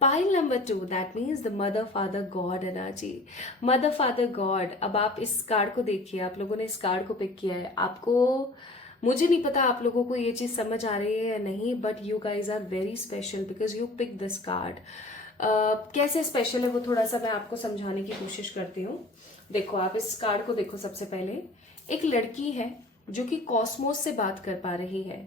Pile number 2, that means the mother father God energy, mother father God. अब आप इस कार्ड को देखिए, आप लोगों ने इस कार्ड को पिक किया है। आपको, मुझे नहीं पता आप लोगों को ये चीज समझ आ रही है या नहीं, but you guys are very special because you pick this card. कैसे स्पेशल है वो थोड़ा सा मैं आपको समझाने की कोशिश करती हूँ। देखो, आप इस कार्ड को देखो। सबसे पहले एक लड़की है जो कि कॉस्मोस से बात कर पा रही है।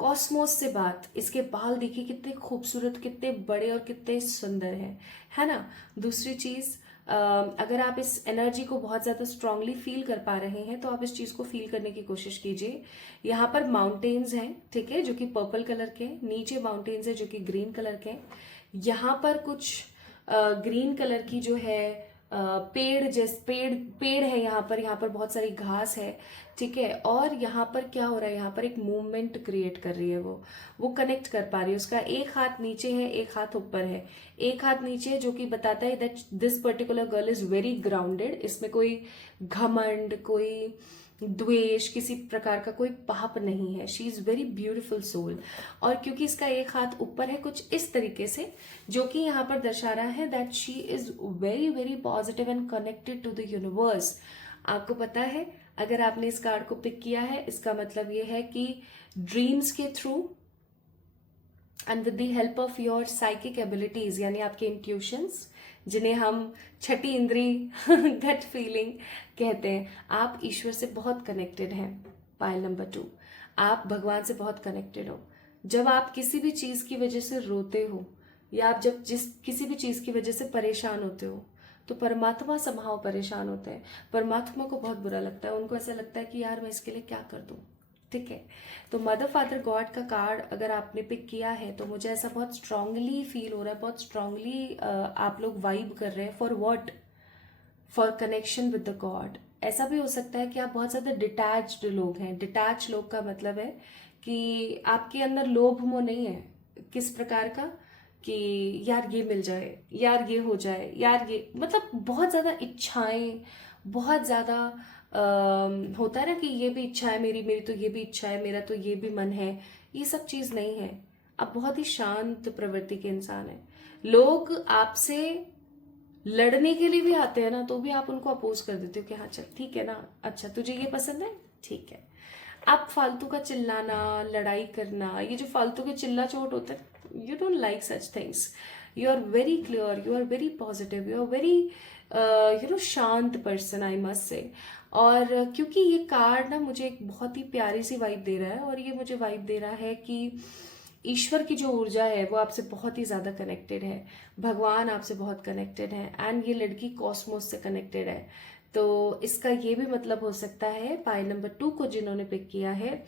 कॉस्मोस से बात। इसके बाल देखिए कितने खूबसूरत, कितने बड़े और कितने सुंदर हैं, है ना। दूसरी चीज, अगर आप इस एनर्जी को बहुत ज्यादा स्ट्रांगली फील कर पा रहे हैं तो आप इस चीज को फील करने की कोशिश कीजिए। यहाँ पर माउंटेन्स हैं, ठीक है, जो कि पर्पल कलर के, नीचे माउंटेन्स है जो कि ग्रीन कलर के। यहाँ पर कुछ ग्रीन कलर की जो है पेड़ है, यहाँ पर बहुत सारी घास है, ठीक है। और यहाँ पर क्या हो रहा है, यहाँ पर एक मूवमेंट क्रिएट कर रही है, वो कनेक्ट कर पा रही है। उसका एक हाथ नीचे है, एक हाथ ऊपर है। एक हाथ नीचे जो कि बताता है that this particular girl is very grounded. इसमें कोई घमंड, कोई द्वेष, किसी प्रकार का कोई पाप नहीं है। She is very beautiful soul. और क्योंकि इसका एक हाथ ऊपर है कुछ इस तरीके से, जो कि यहाँ पर दर्शा रहा है that she is very very positive and connected to the universe. आपको पता है, अगर आपने इस कार्ड को पिक किया है, इसका मतलब ये है कि ड्रीम्स के through and with the help of your psychic abilities, यानी आपके इंट्यूशंस, जिन्हें हम छठी इंद्री गट फीलिंग कहते हैं, आप ईश्वर से बहुत कनेक्टेड हैं। पायल नंबर 2, आप भगवान से बहुत कनेक्टेड हो। जब आप किसी भी चीज की वजह से रोते हो, या आप जब किसी भी चीज की वजह से परेशान होते हो, तो परमात्मा समहाव परेशान होते हैं। परमात्मा को बहुत बुरा लगता है, उनको ऐसा लगता है कि यार मैं इसके लिए क्या कर दूं, ठीक है। तो मदर फादर गॉड का कार्ड अगर आपने पिक किया है तो मुझे ऐसा बहुत स्ट्रांगली फील हो रहा है, बहुत स्ट्रांगली आप लोग वाइब कर रहे हैं। For what? For connection with the God. ऐसा भी हो सकता है कि आप बहुत ज्यादा डिटैच्ड लोग हैं। डिटैच लोग का मतलब है कि आपके अंदर लोभ मोह नहीं है। किस प्रकार का? कि यार ये मिल जाए, यार ये हो जाए, यार ये, मतलब बहुत ज्यादा इच्छाएं, बहुत ज्यादा होता है ना कि ये भी इच्छा है मेरी, मेरी तो ये भी इच्छा है, मेरा तो ये भी मन है। ये सब चीज नहीं है। आप बहुत ही शांत प्रवृत्ति के इंसान हैं। लोग आपसे लड़ने के लिए भी आते हैं ना, तो भी आप उनको अपोज कर देते हो कि हाँ चल ठीक है ना, अच्छा तुझे ये पसंद है, ठीक है। आप फालतू का चिल्लाना, लड़ाई करना, ये जो फालतू के चिल्ला चोट होते हैं, you don't like such things. You are very clear, you are very positive, you are very शांत पर्सन, आई मस्ट से। और क्योंकि ये कार्ड ना मुझे एक बहुत ही प्यारी सी वाइब दे रहा है, और ये मुझे वाइब दे रहा है कि ईश्वर की जो ऊर्जा है वो आपसे बहुत ही ज्यादा कनेक्टेड है। भगवान आपसे बहुत कनेक्टेड है, एंड ये लड़की कॉस्मोस से कनेक्टेड है। तो इसका ये भी मतलब हो सकता है, पाई नंबर 2 को जिन्होंने पिक किया है,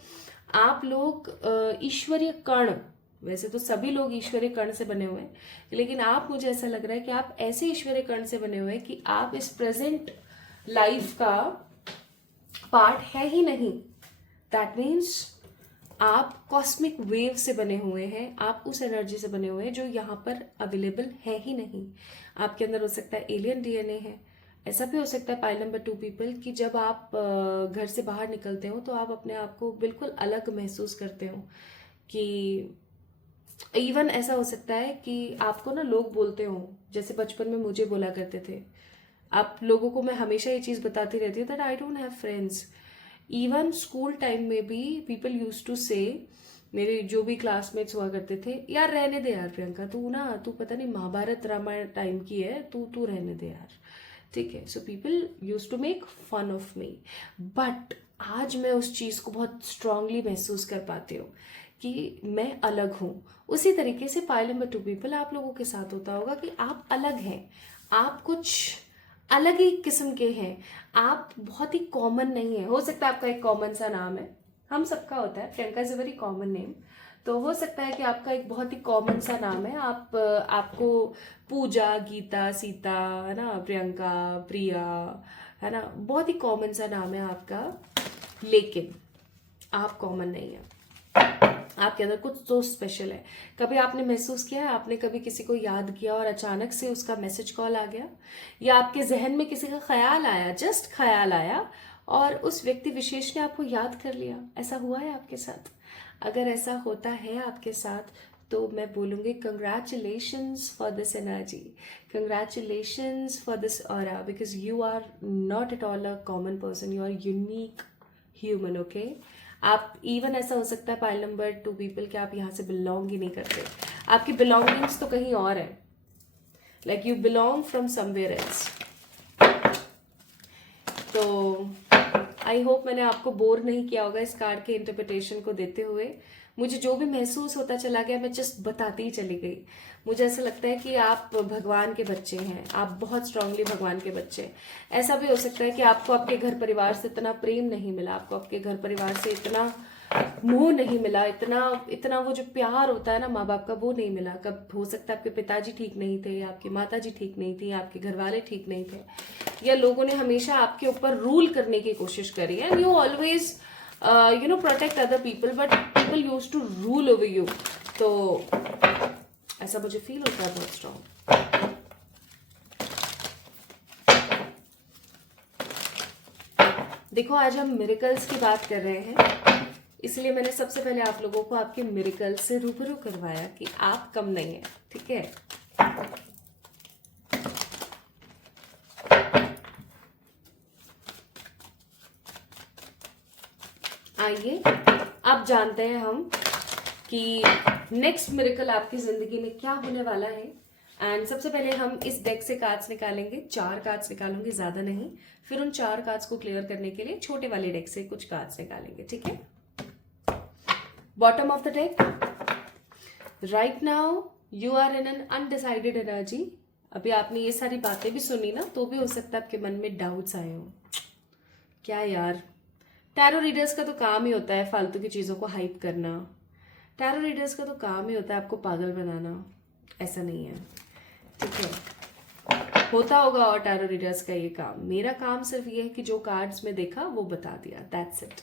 आप लोग ईश्वरीय कण, वैसे तो सभी लोग ईश्वरीय कण से बने हुए हैं, लेकिन आप, मुझे ऐसा लग रहा है कि आप ऐसे ईश्वरीय कण से बने हुए हैं कि आप इस प्रेजेंट लाइफ का पार्ट है ही नहीं। दैट मीन्स आप कॉस्मिक वेव से बने हुए हैं, आप उस एनर्जी से बने हुए हैं जो यहाँ पर अवेलेबल है ही नहीं। आपके अंदर हो सकता है एलियन डीएनए है। ऐसा भी हो सकता है, पाइल नंबर 2 पीपल, कि जब आप घर से बाहर निकलते हो तो आप अपने आप को बिल्कुल अलग महसूस करते हो। कि इवन ऐसा हो सकता है कि आपको ना लोग बोलते हो, जैसे बचपन में मुझे बोला करते थे, आप लोगों को मैं हमेशा ये चीज बताती रहती हूँ that I don't have friends. Even school time में भी पीपल यूज टू से, मेरे जो भी क्लासमेट्स हुआ करते थे, यार रहने दे यार प्रियंका, तू पता नहीं महाभारत रामायण टाइम की है, तू रहने दे यार, ठीक है। So people use to make fun of me, but आज मैं उस चीज को बहुत स्ट्रांगली महसूस कर पाती हूँ कि मैं अलग हूँ। उसी तरीके से पाइल नंबर 2 पीपल, आप लोगों के साथ होता होगा कि आप अलग हैं, आप कुछ अलग ही किस्म के हैं, आप बहुत ही कॉमन नहीं है। हो सकता है आपका एक कॉमन सा नाम है, हम सबका होता है, Priyanka is a very common name. तो हो सकता है कि आपका एक बहुत ही कॉमन सा नाम है, आपको पूजा, गीता, सीता, है ना, प्रियंका, प्रिया, है ना, बहुत ही कॉमन सा नाम है आपका, लेकिन आप कॉमन नहीं है। आपके अंदर कुछ तो स्पेशल है। कभी आपने महसूस किया है, आपने कभी किसी को याद किया और अचानक से उसका मैसेज कॉल आ गया, या आपके जहन में किसी का ख्याल आया, जस्ट ख्याल आया, और उस व्यक्ति विशेष ने आपको याद कर लिया? ऐसा हुआ है आपके साथ? अगर ऐसा होता है आपके साथ तो मैं बोलूंगी congratulations for this energy, congratulations for this aura, because you are not at all a common person, you are unique human, okay. आप, इवन ऐसा हो सकता है पाइल नंबर 2 पीपल कि आप यहाँ से बिलोंग ही नहीं करते, आपकी बिलोंगिंग्स तो कहीं और है, like you belong from somewhere else. तो आई होप मैंने आपको बोर नहीं किया होगा इस कार्ड के इंटरप्रिटेशन को देते हुए। मुझे जो भी महसूस होता चला गया मैं जस्ट बताती ही चली गई। मुझे ऐसा लगता है कि आप भगवान के बच्चे हैं, आप बहुत स्ट्रांगली भगवान के बच्चे हैं। ऐसा भी हो सकता है कि आपको आपके घर परिवार से इतना प्रेम नहीं मिला, आपको आपके घर परिवार से इतना मोह नहीं मिला, इतना इतना वो जो प्यार होता है ना माँ बाप का, वो नहीं मिला। कब हो सकता है आपके पिताजी ठीक नहीं थे, आपकी माता जी ठीक नहीं थी, आपके घर वाले ठीक नहीं थे, या लोगों ने हमेशा आपके ऊपर रूल करने की कोशिश करी है। And you always protect other people, but people use to rule over you. तो ऐसा मुझे फील होता है बहुत स्ट्रॉन्ग। देखो आज हम मिरेकल्स की बात कर रहे हैं, इसलिए मैंने सबसे पहले आप लोगों को आपके मिरेकल से रूबरू करवाया कि आप कम नहीं है, ठीक है। आइए अब जानते हैं हम कि नेक्स्ट मिरेकल आपकी जिंदगी में क्या होने वाला है। एंड सबसे पहले हम इस डेक से कार्ड्स निकालेंगे, 4 कार्ड्स निकालूंगी, ज्यादा नहीं। फिर उन 4 कार्ड्स को क्लियर करने के लिए छोटे वाले डेक से कुछ कार्ड्स निकालेंगे, ठीक है। Bottom of the deck, right now you are in an undecided energy. अभी आपने ये सारी बातें भी सुनी ना, तो भी हो सकता है आपके मन में डाउट्स आए हो। क्या यार, टैरो रीडर्स का तो काम ही होता है फालतू की चीजों को हाइप करना। टैरो रीडर्स का तो काम ही होता है आपको पागल बनाना। ऐसा नहीं है, ठीक है। होता होगा और टैरो रीडर्स का ये काम। मेरा काम सिर्फ ये है कि जो कार्ड्स में देखा वो बता दिया, दैट्स इट।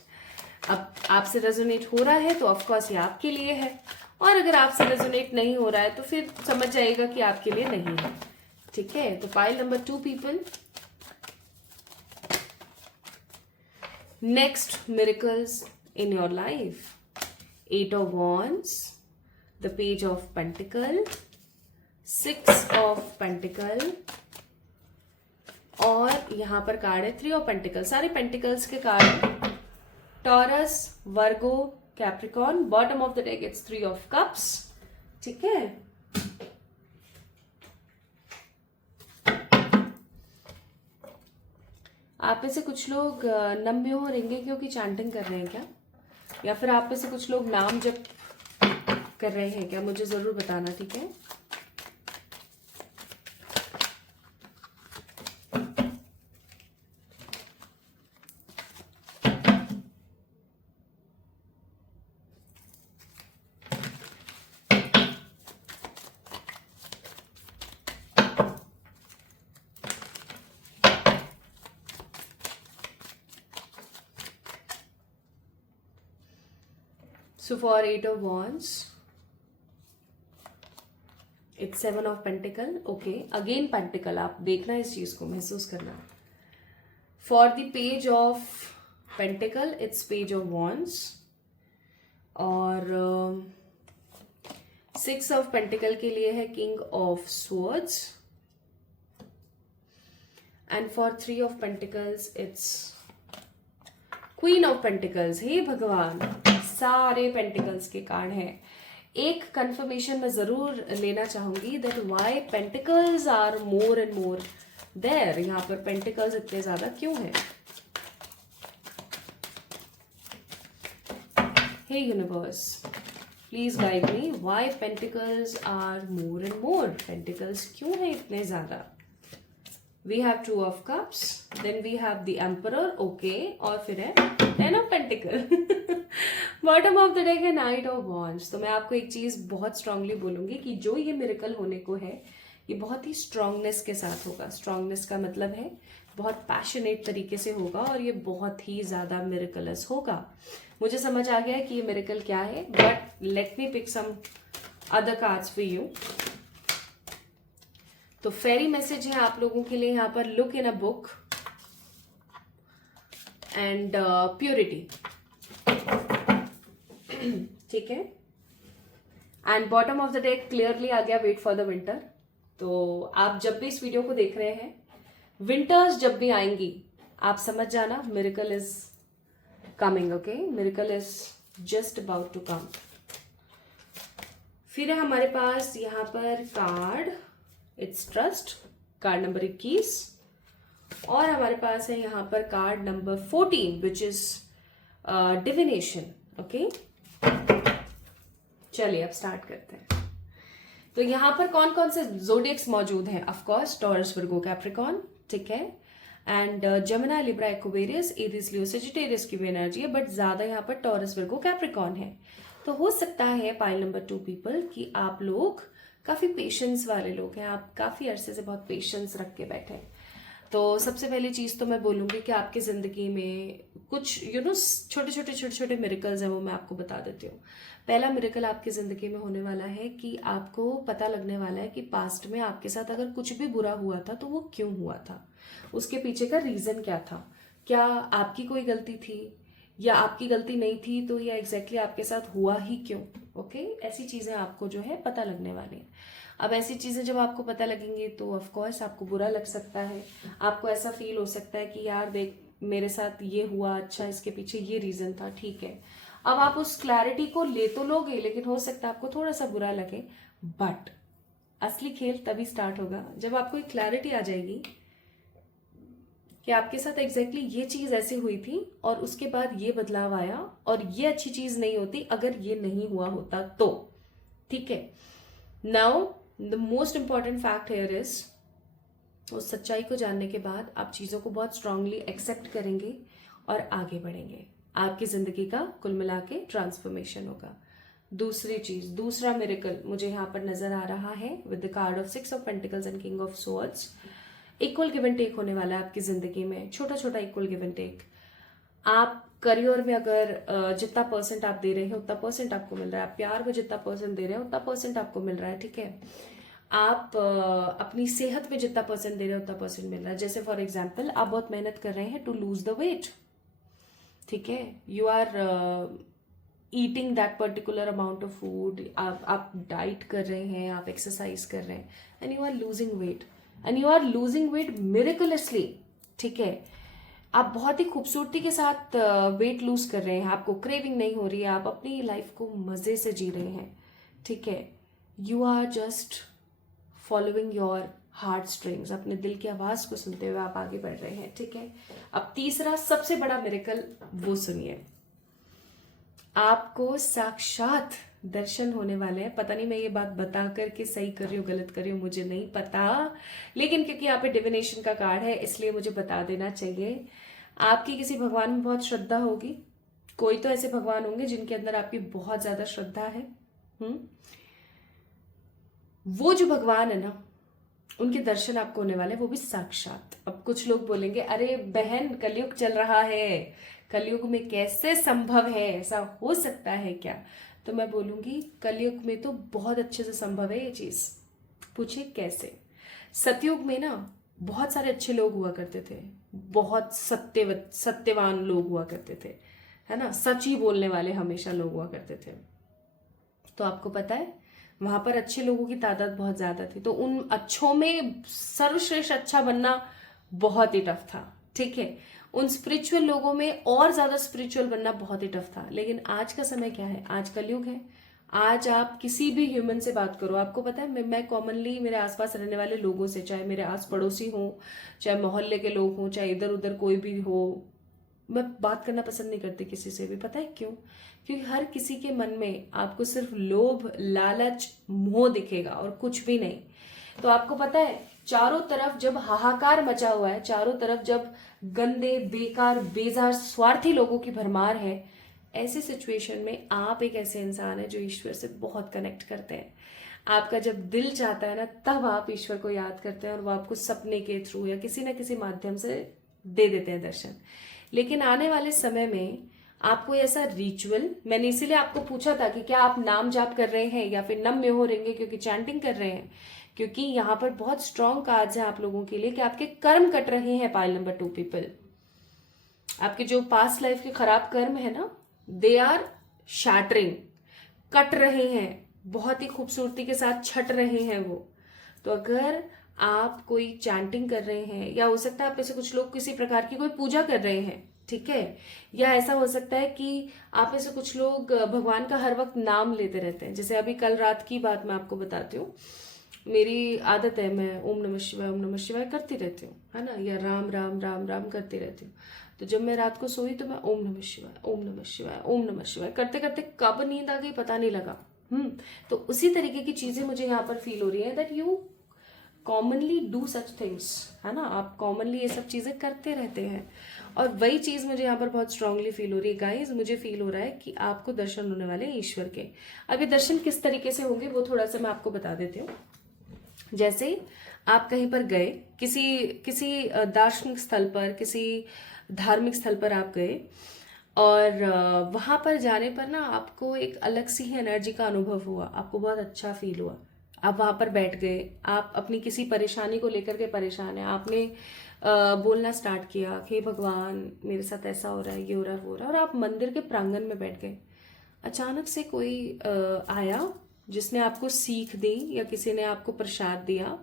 अब आपसे रेजोनेट हो रहा है तो ऑफकोर्स ये आपके लिए है, और अगर आपसे रेजोनेट नहीं हो रहा है तो फिर समझ जाएगा कि आपके लिए नहीं है, ठीक है। तो pile number 2 people, next miracles in your life, 8 of wands, the page of pentacle, 6 of pentacle, और यहां पर कार्ड है 3 of pentacle। सारे पेंटिकल्स के card, taurus, Virgo, Capricorn. Bottom of the deck it's 3 of cups, ठीक है। आप में से कुछ लोग नम्य हो रहेंगे क्योंकि चैंटिंग कर रहे हैं क्या, या फिर आप में से कुछ लोग नाम जप कर रहे हैं क्या, मुझे जरूर बताना, ठीक है। So for 8 of wands, it's 7 of pentacle, okay, again pentacle। आप देखना इस चीज को, महसूस करना। For the page of pentacle, it's page of wands, और 6 of pentacle के लिए है king of swords, and for 3 of pentacles, it's queen of pentacles। हे भगवान, सारे पेंटिकल्स के कार्ड हैं। एक कंफर्मेशन मैं जरूर लेना चाहूंगी, that why pentacles are more and more there. यहाँ पर पेंटिकल्स इतने ज्यादा क्यों हैं? हे universe, please guide me, why pentacles are more and more. Pentacles क्यों हैं इतने ज्यादा? We have 2 of cups, then we have the emperor, okay, और फिर है 10 of pentacle। Bottom of the deck है नाइट ऑफ वॉन्ड्स। तो मैं आपको एक चीज बहुत स्ट्रांगली बोलूंगी कि जो ये मिरेकल होने को है, ये बहुत ही स्ट्रांगनेस के साथ होगा। स्ट्रांगनेस का मतलब है बहुत पैशनेट तरीके से होगा, और ये बहुत ही ज्यादा मिरेकलस होगा। मुझे समझ आ गया है कि ये मिरेकल क्या है, but let me pick some other cards for you. तो फेरी मैसेज है आप लोगों के लिए यहाँ पर, look in a book and purity, ठीक है। And bottom of the deck clearly आ गया, वेट फॉर द विंटर। तो आप जब भी इस वीडियो को देख रहे हैं, विंटर्स जब भी आएंगी, आप समझ जाना miracle is coming, okay. Miracle is just about to come. फिर है हमारे पास यहाँ पर card, it's trust, card number 21, और हमारे पास है यहाँ पर card number 14 which is divination, okay. चलिए अब स्टार्ट करते हैं। तो यहाँ पर कौन कौन से जोडियक्स मौजूद हैं? Of course taurus, Virgo, Capricorn, ठीक है। And Gemini, Libra, Aquarius, Aries, Leo, Sagittarius की भी एनर्जी है, बट ज्यादा यहाँ पर टॉरस, वर्गो, कैप्रिकॉन है। तो हो सकता है पाइल नंबर 2 पीपल कि आप लोग काफी पेशेंस वाले लोग हैं, आप काफी अरसे से बहुत पेशेंस रख के बैठे हैं। तो सबसे पहली चीज तो मैं बोलूंगी कि आपकी जिंदगी में कुछ छोटे छोटे मिरेकल्स हैं, वो मैं आपको बता देती हूँ। पहला मिरेकल आपकी जिंदगी में होने वाला है कि आपको पता लगने वाला है कि पास्ट में आपके साथ अगर कुछ भी बुरा हुआ था तो वो क्यों हुआ था, उसके पीछे का रीजन क्या था। क्या आपकी कोई गलती थी, या आपकी गलती नहीं थी तो या एग्जैक्टली आपके साथ हुआ ही क्यों। ओके, ऐसी चीजें आपको जो है पता लगने वाली है। अब ऐसी चीजें जब आपको पता लगेंगी तो ऑफ कोर्स आपको बुरा लग सकता है, आपको ऐसा फील हो सकता है कि यार देख मेरे साथ ये हुआ, अच्छा इसके पीछे ये रीजन था, ठीक है। अब आप उस क्लैरिटी को ले तो लोगे, लेकिन हो सकता है आपको थोड़ा सा बुरा लगे, बट असली खेल तभी स्टार्ट होगा जब आपको एक क्लैरिटी आ जाएगी कि आपके साथ एग्जैक्टली ये चीज ऐसी हुई थी और उसके बाद ये बदलाव आया और ये अच्छी चीज नहीं होती अगर ये नहीं हुआ होता तो, ठीक है। Now the most important fact here is, उस सच्चाई को जानने के बाद आप चीजों को बहुत स्ट्रांगली एक्सेप्ट करेंगे और आगे बढ़ेंगे। आपकी जिंदगी का कुल मिला के ट्रांसफॉर्मेशन होगा। दूसरी चीज, दूसरा मिरेकल मुझे यहाँ पर नजर आ रहा है with the card of 6 of pentacles and king of swords. Equal give and take होने वाला है आपकी जिंदगी में, छोटा छोटा इक्वल गिव एंड टेक। आप करियर में अगर जितना परसेंट आप दे रहे हैं उतना परसेंट आपको मिल रहा है, आप प्यार में जितना परसेंट दे रहे हैं उतना परसेंट आपको मिल रहा है, ठीक है। आप अपनी सेहत में जितना परसेंट दे रहे हैं उतना परसेंट मिल रहा है। जैसे फॉर एग्जाम्पल आप बहुत मेहनत कर रहे हैं टू लूज द वेट, ठीक है, you are eating that particular amount of food, आप डाइट कर रहे हैं, आप एक्सरसाइज कर रहे हैं and you are losing weight, and you are losing weight miraculously, ठीक है। आप बहुत ही खूबसूरती के साथ वेट लूज कर रहे हैं, आपको क्रेविंग नहीं हो रही है, आप अपनी लाइफ को मजे से जी रहे हैं, ठीक है। You are just following your heart strings, अपने दिल की आवाज को सुनते हुए आप आगे बढ़ रहे हैं, ठीक है। अब तीसरा सबसे बड़ा मिरेकल वो सुनिए, आपको साक्षात दर्शन होने वाले हैं। पता नहीं मैं ये बात बता करके सही कर रही हूँ गलत कर रही हूँ मुझे नहीं पता, लेकिन क्योंकि यहाँ पे डिविनेशन का कार्ड है इसलिए मुझे बता देना चाहिए। आपकी किसी भगवान में बहुत श्रद्धा होगी, कोई तो ऐसे भगवान होंगे जिनके अंदर आपकी बहुत ज्यादा श्रद्धा है। वो जो भगवान है ना, उनके दर्शन आपको होने वाले, वो भी साक्षात। अब कुछ लोग बोलेंगे अरे बहन कलयुग चल रहा है, कलयुग में कैसे संभव है, ऐसा हो सकता है क्या? तो मैं बोलूंगी कलयुग में तो बहुत अच्छे से संभव है ये चीज। पूछिए कैसे? सतयुग में ना बहुत सारे अच्छे लोग हुआ करते थे, बहुत सत्यवान लोग हुआ करते थे, है ना, सच ही बोलने वाले हमेशा लोग हुआ करते थे। तो आपको पता है वहां पर अच्छे लोगों की तादाद बहुत ज्यादा थी, तो उन अच्छों में सर्वश्रेष्ठ अच्छा बनना बहुत ही टफ था, ठीक है। उन स्पिरिचुअल लोगों में और ज्यादा स्पिरिचुअल बनना बहुत ही टफ था। लेकिन आज का समय क्या है, आज कलयुग है। आज आप किसी भी ह्यूमन से बात करो, आपको पता है मैं कॉमनली मेरे आसपास रहने वाले लोगों से, चाहे मेरे आस पड़ोसी हो, चाहे मोहल्ले के लोग हो, चाहे इधर उधर कोई भी हो, मैं बात करना पसंद नहीं करती किसी से भी। पता है क्यों? क्योंकि हर किसी के मन में आपको सिर्फ लोभ, लालच, मोह दिखेगा और कुछ भी नहीं। तो आपको पता है चारों तरफ जब हाहाकार मचा हुआ है, चारों तरफ जब गंदे, बेकार, बेजार, स्वार्थी लोगों की भरमार है, ऐसी सिचुएशन में आप एक ऐसे इंसान है जो ईश्वर से बहुत कनेक्ट करते हैं। आपका जब दिल चाहता है ना तब आप ईश्वर को याद करते हैं और वो आपको सपने के थ्रू या किसी ना किसी माध्यम से दे देते हैं दर्शन। लेकिन आने वाले समय में आपको ऐसा रिचुअल, मैंने इसीलिए आपको पूछा था कि क्या आप नाम जाप कर रहे हैं या फिर नम में हो रहेंगे क्योंकि चैंटिंग कर रहे हैं, क्योंकि यहाँ पर बहुत स्ट्रॉन्ग कार्ड्स हैं आप लोगों के लिए कि आपके कर्म कट रहे हैं। पाइल नंबर 2 पीपल, आपके जो पास्ट लाइफ के खराब कर्म है ना, दे आर शैटरिंग, कट रहे हैं, बहुत ही खूबसूरती के साथ छट रहे हैं वो। तो अगर आप कोई चैंटिंग कर रहे हैं, या हो सकता है आप में से कुछ लोग किसी प्रकार की कोई पूजा कर रहे हैं, ठीक है, या ऐसा हो सकता है कि आप में से कुछ लोग भगवान का हर वक्त नाम लेते रहते हैं। जैसे अभी कल रात की बात मैं आपको बताती हूँ, मेरी आदत है मैं ओम नमः शिवाय करती रहती हूँ, है ना, या राम राम राम राम करती रहती हूँ। तो जब मैं रात को सोई तो मैं ओम नमः शिवाय, ओम नमः शिवाय, ओम नमः शिवाय करते करते कब नींद आ गई पता नहीं लगा। तो उसी तरीके की चीजें मुझे यहाँ पर फील हो रही है, that you commonly do such things, है ना, आप कॉमनली ये सब चीजें करते रहते हैं। और वही चीज मुझे यहाँ पर बहुत स्ट्रांगली फील हो रही है गाइज। मुझे फील हो रहा है कि आपको दर्शन होने वाले हैं ईश्वर के। अब ये दर्शन किस तरीके से होंगे वो थोड़ा सा मैं आपको बता देती हूँ। जैसे आप कहीं पर गए, किसी किसी दार्शनिक स्थल पर, किसी धार्मिक स्थल पर आप गए, और वहां पर जाने पर ना आपको एक अलग सी ही एनर्जी का अनुभव हुआ, आपको बहुत अच्छा फील हुआ। आप वहां पर बैठ गए, आप अपनी किसी परेशानी को लेकर के परेशान है, आपने बोलना स्टार्ट किया कि हे भगवान मेरे साथ ऐसा हो रहा है, ये हो रहा है, वो हो रहा है, और आप मंदिर के प्रांगण में बैठ गए। अचानक से कोई आया जिसने आपको सीख दी, या किसी ने आपको प्रसाद दिया,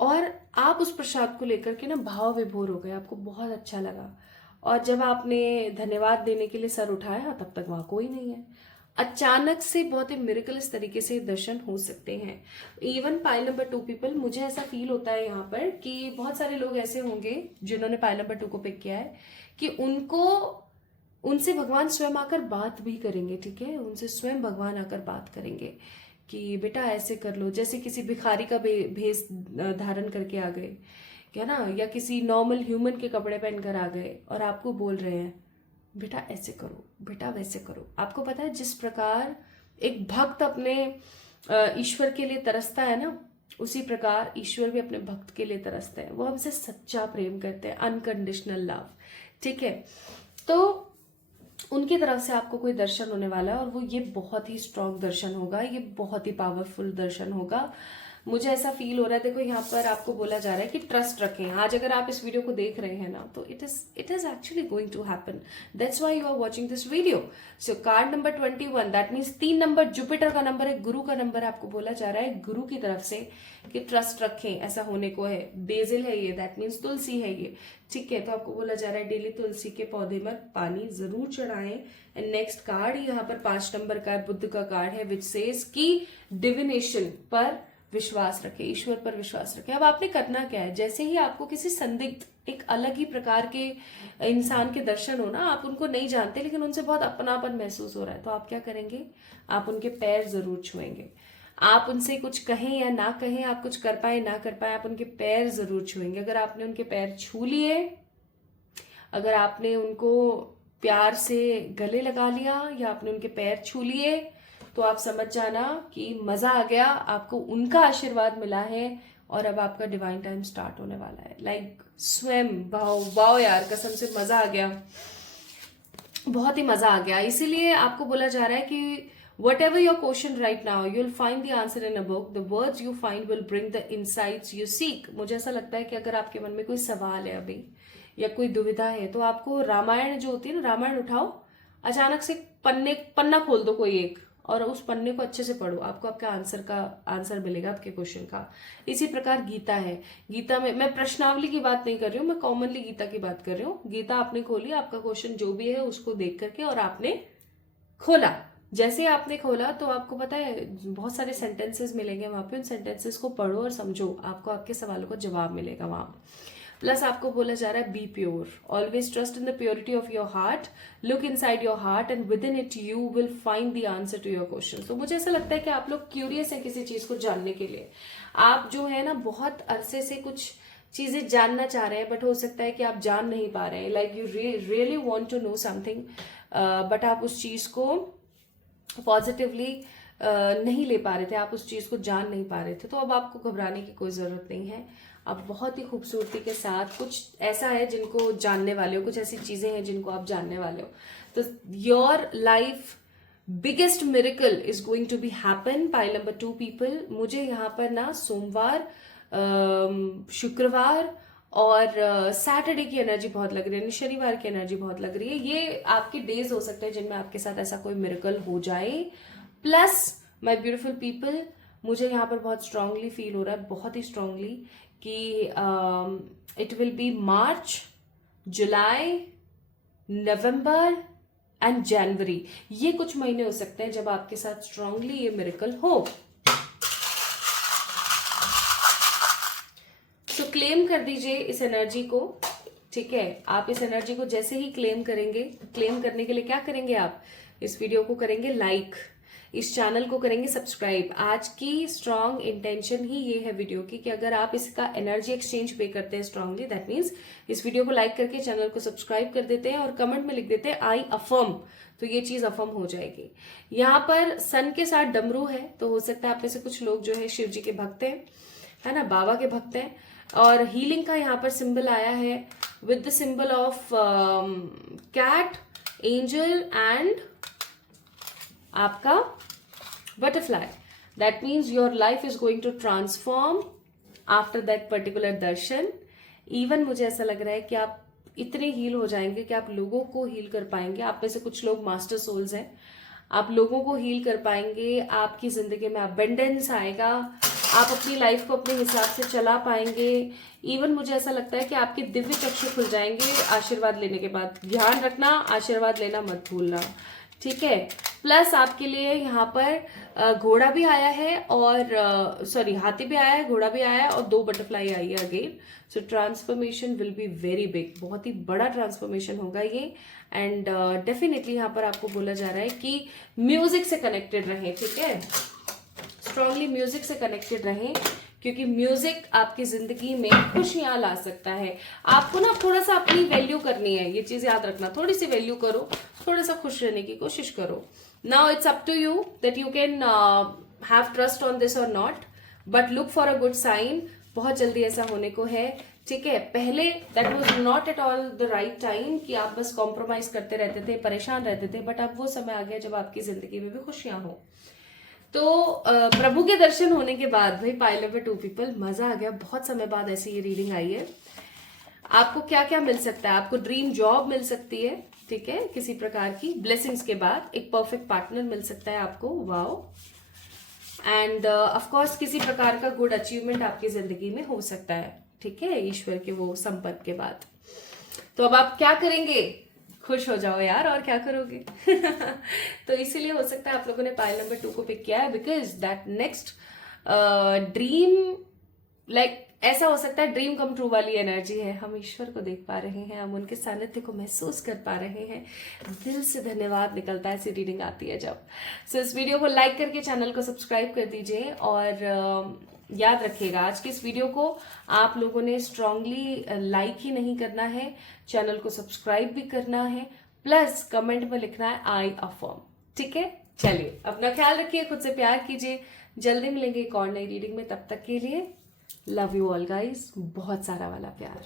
और आप उस प्रसाद को लेकर के ना भाव विभोर हो गए, आपको बहुत अच्छा लगा। और जब आपने धन्यवाद देने के लिए सर उठाया, तब तक वहां कोई नहीं है। अचानक से बहुत ही मिरेकल इस तरीके से दर्शन हो सकते हैं। इवन पाइल नंबर 2 पीपल, मुझे ऐसा फील होता है यहाँ पर कि बहुत सारे लोग ऐसे होंगे जिन्होंने पाइल नंबर 2 को पिक किया है, कि उनसे भगवान स्वयं आकर बात भी करेंगे। ठीक है, उनसे स्वयं भगवान आकर बात करेंगे कि बेटा ऐसे कर लो। जैसे किसी भिखारी का भेष धारण करके आ गए, क्या ना, या किसी नॉर्मल ह्यूमन के कपड़े पहनकर आ गए और आपको बोल रहे हैं बेटा ऐसे करो, बेटा वैसे करो। आपको पता है जिस प्रकार एक भक्त अपने ईश्वर के लिए तरसता है ना, उसी प्रकार ईश्वर भी अपने भक्त के लिए तरसते हैं। वो हमसे सच्चा प्रेम करते हैं, अनकंडीशनल लव। ठीक है, तो उनकी तरफ से आपको कोई दर्शन होने वाला है, और वो ये बहुत ही स्ट्रॉन्ग दर्शन होगा, ये बहुत ही पावरफुल दर्शन होगा। मुझे ऐसा फील हो रहा है। देखो यहाँ पर आपको बोला जा रहा है कि ट्रस्ट रखें। आज अगर आप इस वीडियो को देख रहे हैं ना, तो it is actually going to happen, that's why you are watching this video. So card number 21, that means 3 number Jupiter का नंबर है, गुरु का नंबर है। आपको बोला जा रहा है गुरु की तरफ से कि ट्रस्ट रखें, ऐसा होने को है। बेजिल है ये, दैट मीन्स तुलसी है ये। ठीक है, तो आपको बोला जा रहा है डेली तुलसी के पौधे में पानी जरूर चढ़ाएं। एंड नेक्स्ट कार्ड यहाँ पर 5 नंबर का बुद्ध का कार्ड है, विच सेज कि डिविनेशन पर विश्वास रखें, ईश्वर पर विश्वास रखें। अब आपने करना क्या है, जैसे ही आपको किसी संदिग्ध, एक अलग ही प्रकार के इंसान के दर्शन हो ना, आप उनको नहीं जानते लेकिन उनसे बहुत अपनापन महसूस हो रहा है, तो आप क्या करेंगे, आप उनके पैर जरूर छुएंगे। आप उनसे कुछ कहें या ना कहें, आप कुछ कर पाए ना कर पाए, आप उनके पैर जरूर छुएंगे। अगर आपने उनके पैर छू लिए, अगर आपने उनको प्यार से गले लगा लिया, या आपने उनके पैर छू लिए, तो आप समझ जाना कि मजा आ गया, आपको उनका आशीर्वाद मिला है, और अब आपका डिवाइन टाइम स्टार्ट होने वाला है। लाइक स्वयं वाओ यार, कसम से मजा आ गया, बहुत ही मजा आ गया। इसीलिए आपको बोला जा रहा है कि whatever your question right now, you'll find the answer in a book. The words you find will bring the insights you seek. मुझे ऐसा लगता है कि अगर आपके मन में कोई सवाल है अभी, या कोई दुविधा है, तो आपको रामायण जो होती है ना, रामायण उठाओ, अचानक से पन्ना खोल दो कोई एक, और उस पन्ने को अच्छे से पढ़ो, आपको आपका आंसर मिलेगा आपके क्वेश्चन का। इसी प्रकार गीता है, गीता में मैं प्रश्नावली की बात नहीं कर रही हूँ, मैं कॉमनली गीता की बात कर रही हूँ। गीता आपने खोली, आपका क्वेश्चन जो भी है उसको देख करके, और आपने खोला। जैसे आपने खोला तो आपको पता है बहुत सारे सेंटेंसेस मिलेंगे वहां पे, उन सेंटेंसेस को पढ़ो और समझो, आपको आपके सवालों का जवाब मिलेगा वहां। प्लस आपको बोला जा रहा है be pure, always trust in the purity of your heart, look inside your heart and within it you will find the answer to your question. तो मुझे ऐसा लगता है कि आप लोग क्यूरियस है किसी चीज को जानने के लिए। आप जो है ना बहुत अरसे से कुछ चीजें जानना चाह रहे हैं, बट हो सकता है कि आप जान नहीं पा रहे हैं। Like you really want to know something, but आप उस चीज को पॉजिटिवली नहीं ले पा रहे थे, आप उस चीज को जान नहीं पा रहे थे। तो अब आपको घबराने की कोई जरूरत नहीं है। आप बहुत ही खूबसूरती के साथ, कुछ ऐसा है जिनको जानने वाले हो, कुछ ऐसी चीजें हैं जिनको आप जानने वाले हो। तो your life biggest miracle is going to be happen. Pile number 2 people, मुझे यहाँ पर ना सोमवार, शुक्रवार और सैटरडे की एनर्जी बहुत लग रही है, शनिवार की एनर्जी बहुत लग रही है। ये आपके डेज हो सकते हैं जिनमें आपके साथ ऐसा कोई मिरेकल हो जाए। प्लस माय ब्यूटीफुल पीपल, मुझे यहाँ पर बहुत स्ट्रांगली फील हो रहा है, बहुत ही स्ट्रांगली, कि it will be March, July, November and January. ये कुछ महीने हो सकते हैं जब आपके साथ स्ट्रांगली ये मिरेकल हो। तो क्लेम कर दीजिए इस एनर्जी को। ठीक है, आप इस एनर्जी को जैसे ही क्लेम करेंगे, क्लेम करने के लिए क्या करेंगे, आप इस वीडियो को करेंगे लाइक। इस चैनल को करेंगे सब्सक्राइब। आज की स्ट्रॉन्ग इंटेंशन ही ये है वीडियो की कि अगर आप इसका एनर्जी एक्सचेंज पे करते हैं स्ट्रांगली, दैट मीन्स इस वीडियो को लाइक करके चैनल को सब्सक्राइब कर देते हैं और कमेंट में लिख देते हैं आई अफर्म, तो ये चीज अफर्म हो जाएगी। यहाँ पर सन के साथ डमरू है, तो हो सकता है आप में से कुछ लोग जो है शिव जी के भक्त हैं, है ना, बाबा के भक्त हैं। और हीलिंग का यहाँ पर सिंबल आया है with the symbol of cat, angel and आपका butterfly. That means your life is going to transform after that particular darshan. Even मुझे ऐसा लग रहा है कि आप इतने हील हो जाएंगे कि आप लोगों को हील कर पाएंगे। आप में से कुछ लोग मास्टर सोल्स हैं, आप लोगों को हील कर पाएंगे। आपकी जिंदगी में अबंडेंस आएगा, आप अपनी लाइफ को अपने हिसाब से चला पाएंगे। इवन मुझे ऐसा लगता है कि आपके दिव्य चक्षु खुल जाएंगे आशीर्वाद लेने के बाद। ध्यान रखना, आशीर्वाद लेना मत भूलना, ठीक है। प्लस आपके लिए यहाँ पर घोड़ा भी आया है और सॉरी हाथी भी आया है, घोड़ा भी आया है और 2 बटरफ्लाई आई है again. So transformation will be very big, बहुत ही बड़ा ट्रांसफॉर्मेशन होगा ये। एंड डेफिनेटली यहाँ पर आपको बोला जा रहा है कि म्यूजिक से कनेक्टेड रहें, ठीक है, स्ट्रांगली म्यूजिक से कनेक्टेड रहें, क्योंकि म्यूजिक आपकी जिंदगी में खुशियां ला सकता है। आपको ना थोड़ा सा अपनी वैल्यू करनी है, ये चीज याद रखना, थोड़ी सी वैल्यू करो, थोड़ा सा खुश रहने की कोशिश करो। Now it's up to you that you can have trust on this और not, but look for a good sign. बहुत जल्दी ऐसा होने को है, ठीक है। पहले that was not at all the right time कि आप बस कॉम्प्रोमाइज करते रहते थे, परेशान रहते थे, बट अब वो समय आ गया जब आपकी जिंदगी में भी खुशियां हो। तो प्रभु के दर्शन होने के बाद भाई पाइल अप 2 पीपल, मजा आ गया। बहुत समय बाद ऐसी ये रीडिंग आई है। आपको क्या क्या मिल सकता है? आपको ड्रीम जॉब मिल सकती है, ठीक है, किसी प्रकार की ब्लेसिंग्स के बाद एक परफेक्ट पार्टनर मिल सकता है आपको, वाओ। एंड ऑफ कोर्स किसी प्रकार का गुड अचीवमेंट आपकी जिंदगी में हो सकता है, ठीक है, ईश्वर के वो संपर्क के बाद। तो अब आप क्या करेंगे? खुश हो जाओ यार, और क्या करोगे? तो इसीलिए हो सकता है आप लोगों ने पाइल नंबर 2 को पिक किया है, because that next dream, like ऐसा हो सकता है ड्रीम कम ट्रू वाली एनर्जी है। हम ईश्वर को देख पा रहे हैं, हम उनके सानिध्य को महसूस कर पा रहे हैं। दिल से धन्यवाद निकलता है ऐसी रीडिंग आती है जब। सो इस वीडियो को लाइक करके चैनल को सब्सक्राइब कर दीजिए और याद रखिएगा आज की इस वीडियो को आप लोगों ने स्ट्रांगली लाइक ही नहीं करना है, चैनल को सब्सक्राइब भी करना है, प्लस कमेंट में लिखना है आई अफर्म, ठीक है। चलिए अपना ख्याल रखिए, खुद से प्यार कीजिए। जल्दी मिलेंगे एक और नई रीडिंग में, तब तक के लिए लव यू ऑल गाइस, बहुत सारा वाला प्यार।